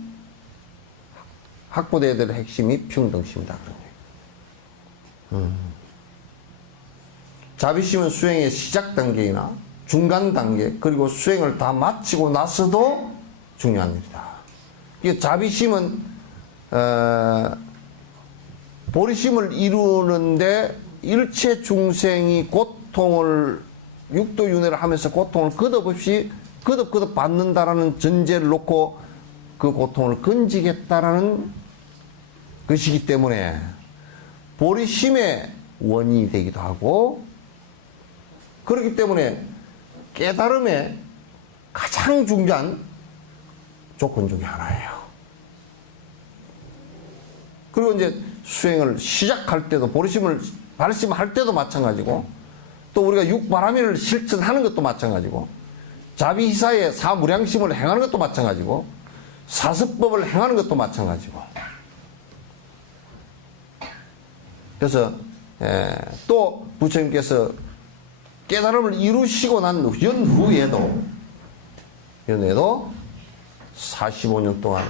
확보되어야 될 핵심이 평등심이다. 자비심은 수행의 시작 단계이나 중간 단계, 그리고 수행을 다 마치고 나서도 중요한 일이다. 이 자비심은 보리심을 이루는데 일체 중생이 고통을, 육도윤회를 하면서 고통을 거듭없이 거듭 받는다라는 전제를 놓고 그 고통을 건지겠다라는 것이기 때문에 보리심의 원인이 되기도 하고, 그렇기 때문에 깨달음의 가장 중요한 조건 중에 하나예요. 그리고 이제 수행을 시작할 때도, 보리심을 발심할 때도 마찬가지고, 또 우리가 육바라밀을 실천하는 것도 마찬가지고, 자비희사의 사무량심을 행하는 것도 마찬가지고, 사습법을 행하는 것도 마찬가지고. 그래서 또 부처님께서 깨달음을 이루시고 난 연후에도 45년 동안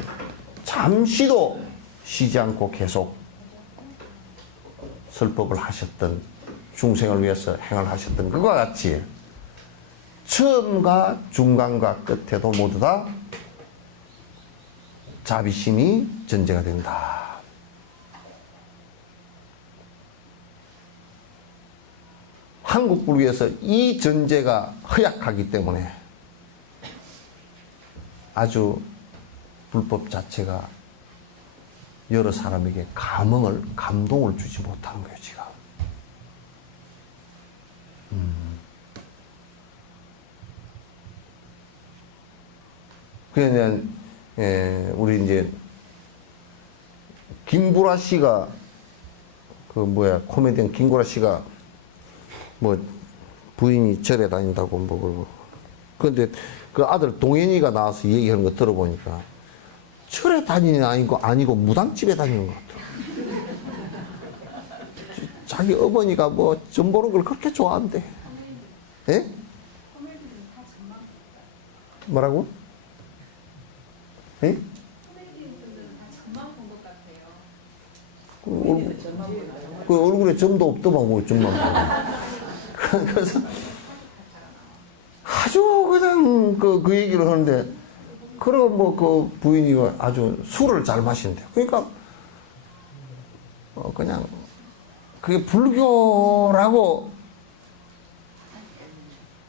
잠시도 쉬지 않고 계속 설법을 하셨던, 중생을 위해서 행을 하셨던 것과 같이 처음과 중간과 끝에도 모두 다 자비심이 전제가 된다. 한국 불교에서 이 전제가 허약하기 때문에 아주 불법 자체가 여러 사람에게 감동을 주지 못하는 거예요, 지금. 그냥 우리 이제 김구라 씨가 코미디언 김구라 씨가 부인이 절에 다닌다고 그런데 그 아들 동현이가 나와서 얘기하는 거 들어보니까 절에 다니는 아니고 무당집에 다니는 것 같아요. 자기 어머니가 점 보는 걸 그렇게 좋아한대. 예? 뭐라고? 예? 그 얼굴에 점도 없더만 점만. 그래서 아주 그냥 그 얘기를 하는데 그리고 뭐 그 부인이 아주 술을 잘 마신대요. 그러니까 그냥 그게 불교라고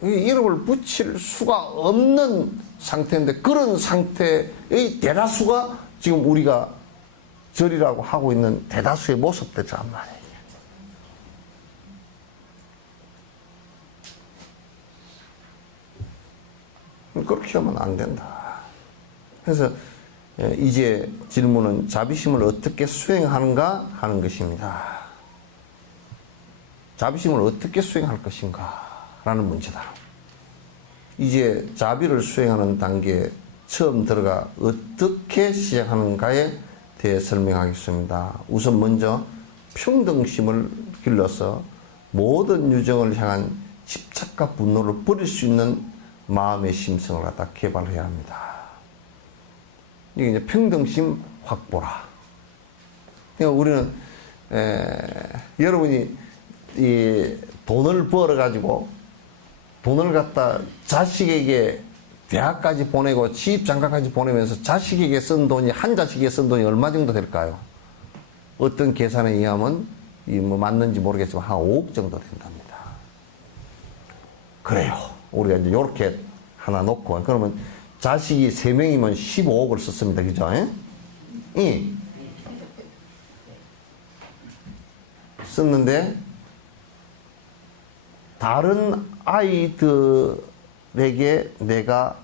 이름을 붙일 수가 없는 상태인데, 그런 상태의 대다수가 지금 우리가 절이라고 하고 있는 대다수의 모습들이란 말이에요. 그렇게 하면 안 된다. 그래서 이제 질문은 자비심을 어떻게 수행하는가 하는 것입니다. 자비심을 어떻게 수행할 것인가 라는 문제다. 이제 자비를 수행하는 단계에 처음 들어가 어떻게 시작하는가에 대해 설명하겠습니다. 우선 먼저 평등심을 길러서 모든 유정을 향한 집착과 분노를 버릴 수 있는 마음의 심성을 갖다 개발해야 합니다. 이게 이제 평등심 확보라. 그러니까 우리는 여러분이 이 돈을 벌어 가지고 돈을 갖다 자식에게 대학까지 보내고 취업 장가까지 보내면서 자식에게 쓴 돈이, 한 자식에게 쓴 돈이 얼마 정도 될까요? 어떤 계산에 의하면 뭐 맞는지 모르겠지만 한 5억 정도 된답니다. 그래요. 우리가 이제 이렇게 하나 놓고, 그러면 자식이 3명이면 15억을 썼습니다. 그죠? 예? 썼는데 다른 아이들에게 내가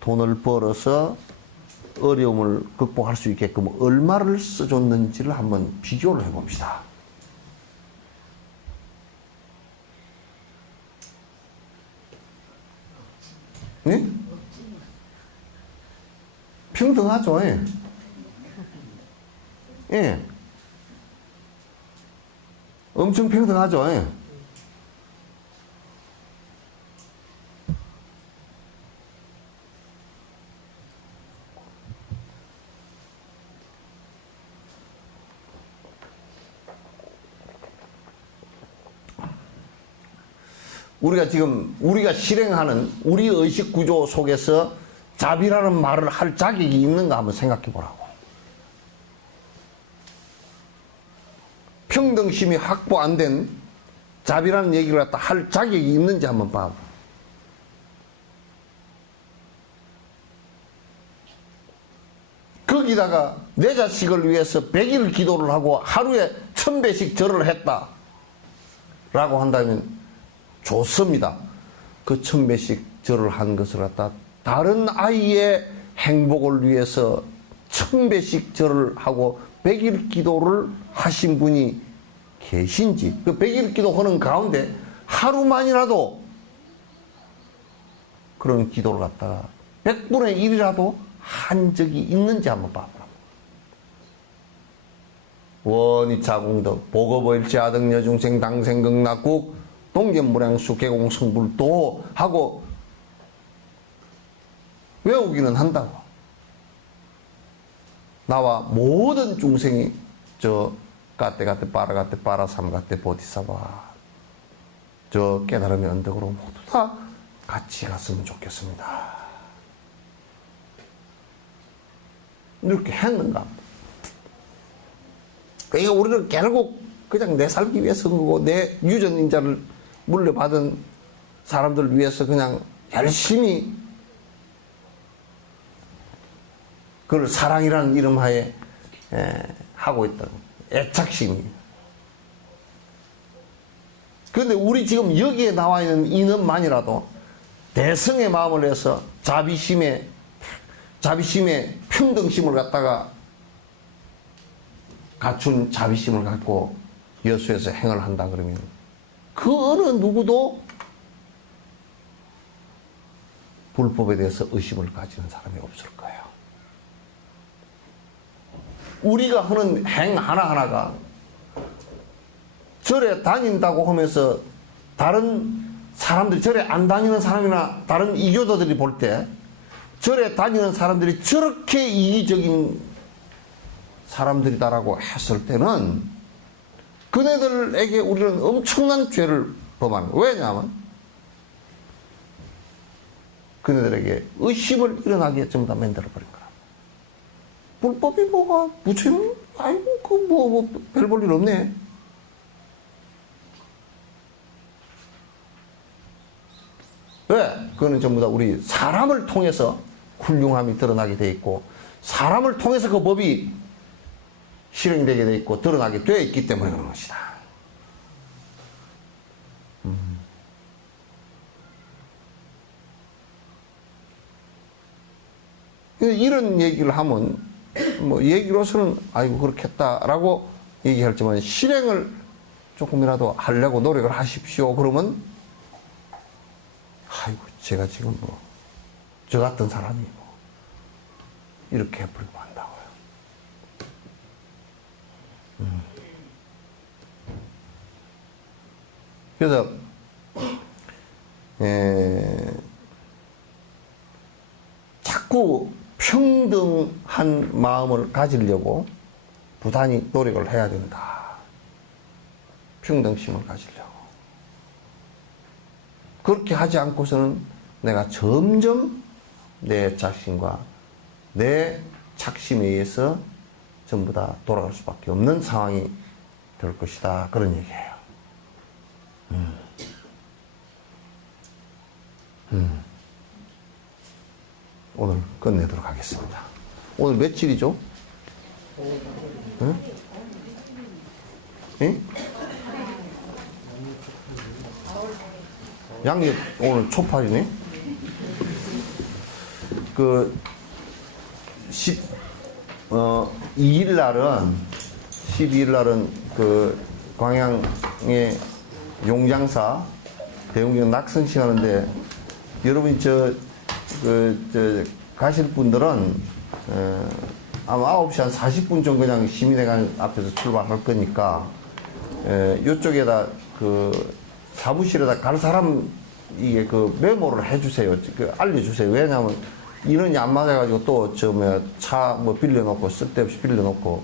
돈을 벌어서 어려움을 극복할 수 있게끔 얼마를 써줬는지를 한번 비교를 해봅시다. 네? 평등하죠. 예. 예. 엄청 평등하죠. 예. 우리가 실행하는 우리 의식 구조 속에서 자비라는 말을 할 자격이 있는가 한번 생각해 보라고. 평등심이 확보 안 된 자비라는 얘기를 갖다 할 자격이 있는지 한번 봐. 거기다가 내 자식을 위해서 100일 기도를 하고 하루에 1000배씩 절을 했다 라고 한다면 좋습니다. 그 1000배씩 절을 한 것을 갖다 다른 아이의 행복을 위해서 1000배씩 절을 하고 100일 기도를 하신 분이 계신지, 그 100일 기도 하는 가운데 하루만이라도 그런 기도를 갖다가 100분의 1이라도 한 적이 있는지 한번 봐보라. 원이차공덕 보거보일체 아등여중생 당생극락국 동견무량수 개공성불도 하고 외우기는 한다고. 나와 모든 중생이 저 가떼가떼 빠라가떼 빠라삼가떼 보디사바 저 깨달음의 언덕으로 모두 다 같이 갔으면 좋겠습니다. 이렇게 했는가? 그러니까 우리는 결국 그냥 내 살기 위해서 한 거고, 내 유전인자를 물려받은 사람들을 위해서 그냥 열심히 그걸 사랑이라는 이름 하에 하고 있던 애착심이. 그런데 우리 지금 여기에 나와 있는 인원만이라도 대성의 마음을 해서 자비심의 평등심을 갖다가 갖춘 자비심을 갖고 여수에서 행을 한다 그러면 그 어느 누구도 불법에 대해서 의심을 가지는 사람이 없을 거예요. 우리가 하는 행 하나하나가 절에 다닌다고 하면서 다른 사람들이, 절에 안 다니는 사람이나 다른 이교도들이 볼 때 절에 다니는 사람들이 저렇게 이기적인 사람들이다라고 했을 때는 그네들에게 우리는 엄청난 죄를 범하는 거예요. 왜냐하면 그네들에게 의심을 일어나게 전부 다 만들어버린 거라. 불법이 뭐가, 부처님, 아이고, 별 볼 일 없네. 왜? 그거는 전부 다 우리 사람을 통해서 훌륭함이 드러나게 돼 있고, 사람을 통해서 그 법이 실행되게 돼 있고, 드러나게 되어 있기 때문에 그런 것이다. 이런 얘기를 하면, 뭐, 얘기로서는, 아이고, 그렇겠다라고 얘기할지만, 실행을 조금이라도 하려고 노력을 하십시오. 그러면, 아이고, 제가 지금 뭐, 저 같은 사람이 뭐, 이렇게 해버리고 한다고요. 그래서, 자꾸 평등한 마음을 가지려고 부단히 노력을 해야 된다. 평등심을 가지려고. 그렇게 하지 않고서는 내가 점점 내 자신과 내 착심에 의해서 전부 다 돌아갈 수밖에 없는 상황이 될 것이다. 그런 얘기예요. 오늘 끝내도록 하겠습니다. 오늘 며칠이죠? 응? 응? 양력 오늘 초팔이네? 그, 12일 날은, 그, 광양의 용장사 대웅경 낙선식 하는데, 여러분이 가실 분들은, 아마 9시 한 40분 정도 그냥 시민회관 앞에서 출발할 거니까, 요쪽에다 사무실에다 갈 사람, 이게 메모를 해주세요. 알려주세요. 왜냐면, 인원이 안 맞아가지고 또, 차 빌려놓고, 쓸데없이 빌려놓고,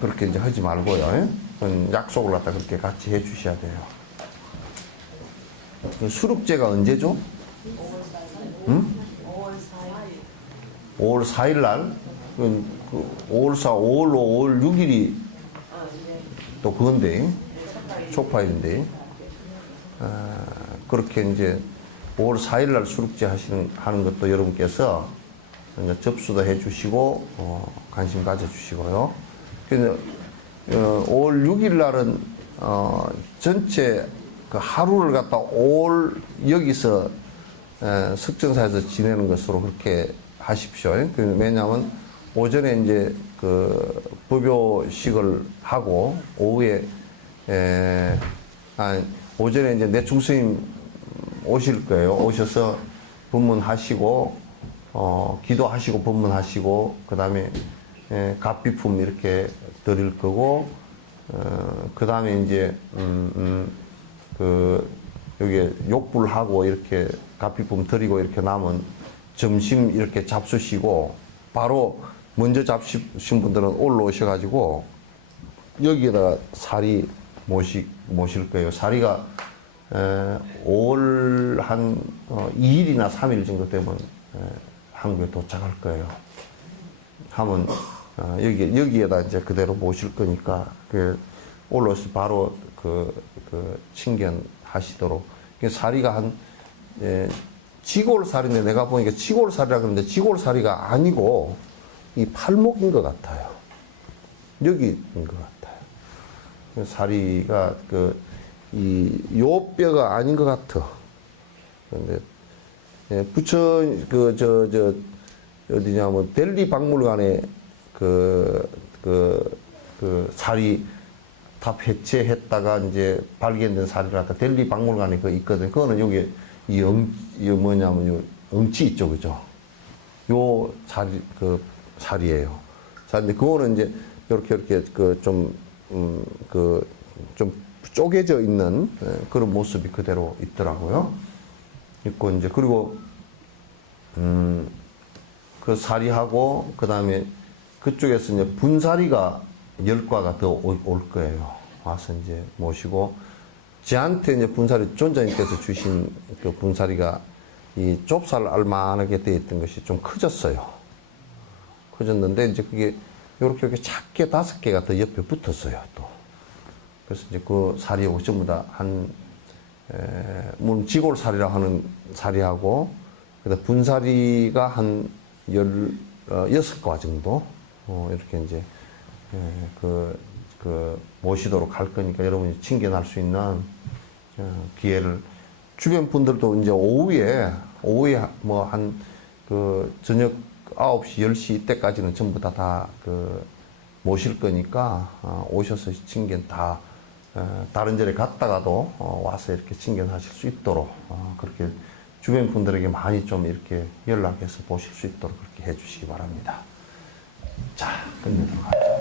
그렇게 이제 하지 말고요. 그건 약속을 갖다 그렇게 같이 해 주셔야 돼요. 수록제가 언제죠? 5월 4일 날, 5월 4, 5월 5, 5월 6일이 또 그건데, 초파일인데, 그렇게 이제 5월 4일 날 수록제 하는 것도 여러분께서 이제 접수도 해 주시고, 관심 가져 주시고요. 그래서, 5월 6일 날은, 전체 그 하루를 갖다 여기서, 석정사에서 지내는 것으로 그렇게 하십시오. 왜냐하면 오전에 이제 법요식을 하고 오후에 오전에 이제 내충 스님 오실 거예요. 오셔서 법문하시고 기도하시고 법문하시고 그 다음에 갑비품 이렇게 드릴 거고 그 다음에 이제 여기에 욕불하고 이렇게 갑비품 드리고 이렇게 남은 점심 이렇게 잡수시고 바로 먼저 잡수신 분들은 올라오셔가지고 여기에다가 사리 모실 거예요. 사리가 5월 한 2일이나 3일 정도 되면 한국에 도착할 거예요. 하면 여기에다 이제 그대로 모실 거니까 올라와서 바로 친견하시도록. 사리가 한 지골 사리인데 내가 보니까 지골 사리라 그러는데 지골 사리가 아니고 이 팔목인 것 같아요. 여기인 것 같아요. 사리가 요 뼈가 아닌 것 같아. 그런데 부처 어디냐면 델리 박물관에 사리 다 배치했다가 이제 발견된 사리라까 델리 박물관에 있거든. 그거는 여기 뭐냐면 엉치 있죠, 그죠? 요 사리예요. 근데 그거는 이제 이렇게 좀 쪼개져 있는 그런 모습이 그대로 있더라고요. 있고 이제 그리고 그 사리하고 그 다음에 그쪽에서 이제 분사리가 10과가 더 올 거예요. 와서 이제 모시고 저한테 이제 분사리 존자님께서 주신 그 분사리가 이 좁쌀 알만하게 되어 있던 것이 좀 커졌어요. 커졌는데 이제 그게 이렇게 작게 5개가 더 옆에 붙었어요. 또 그래서 이제 그 사리하고 전부 다 물론 지골사리라고 하는 사리하고 그다음 분사리가 한 16과 정도 이렇게 이제 그 모시도록 갈 거니까 여러분이 친견할 수 있는 기회를 주변 분들도 이제 오후에 뭐 한 그 저녁 9시, 10시 때까지는 전부 다 모실 거니까 오셔서 친견 다 다른 절에 갔다가도 와서 이렇게 친견하실 수 있도록 그렇게 주변 분들에게 많이 좀 이렇게 연락해서 보실 수 있도록 그렇게 해주시기 바랍니다. 자, 끝내도록 하겠습니다.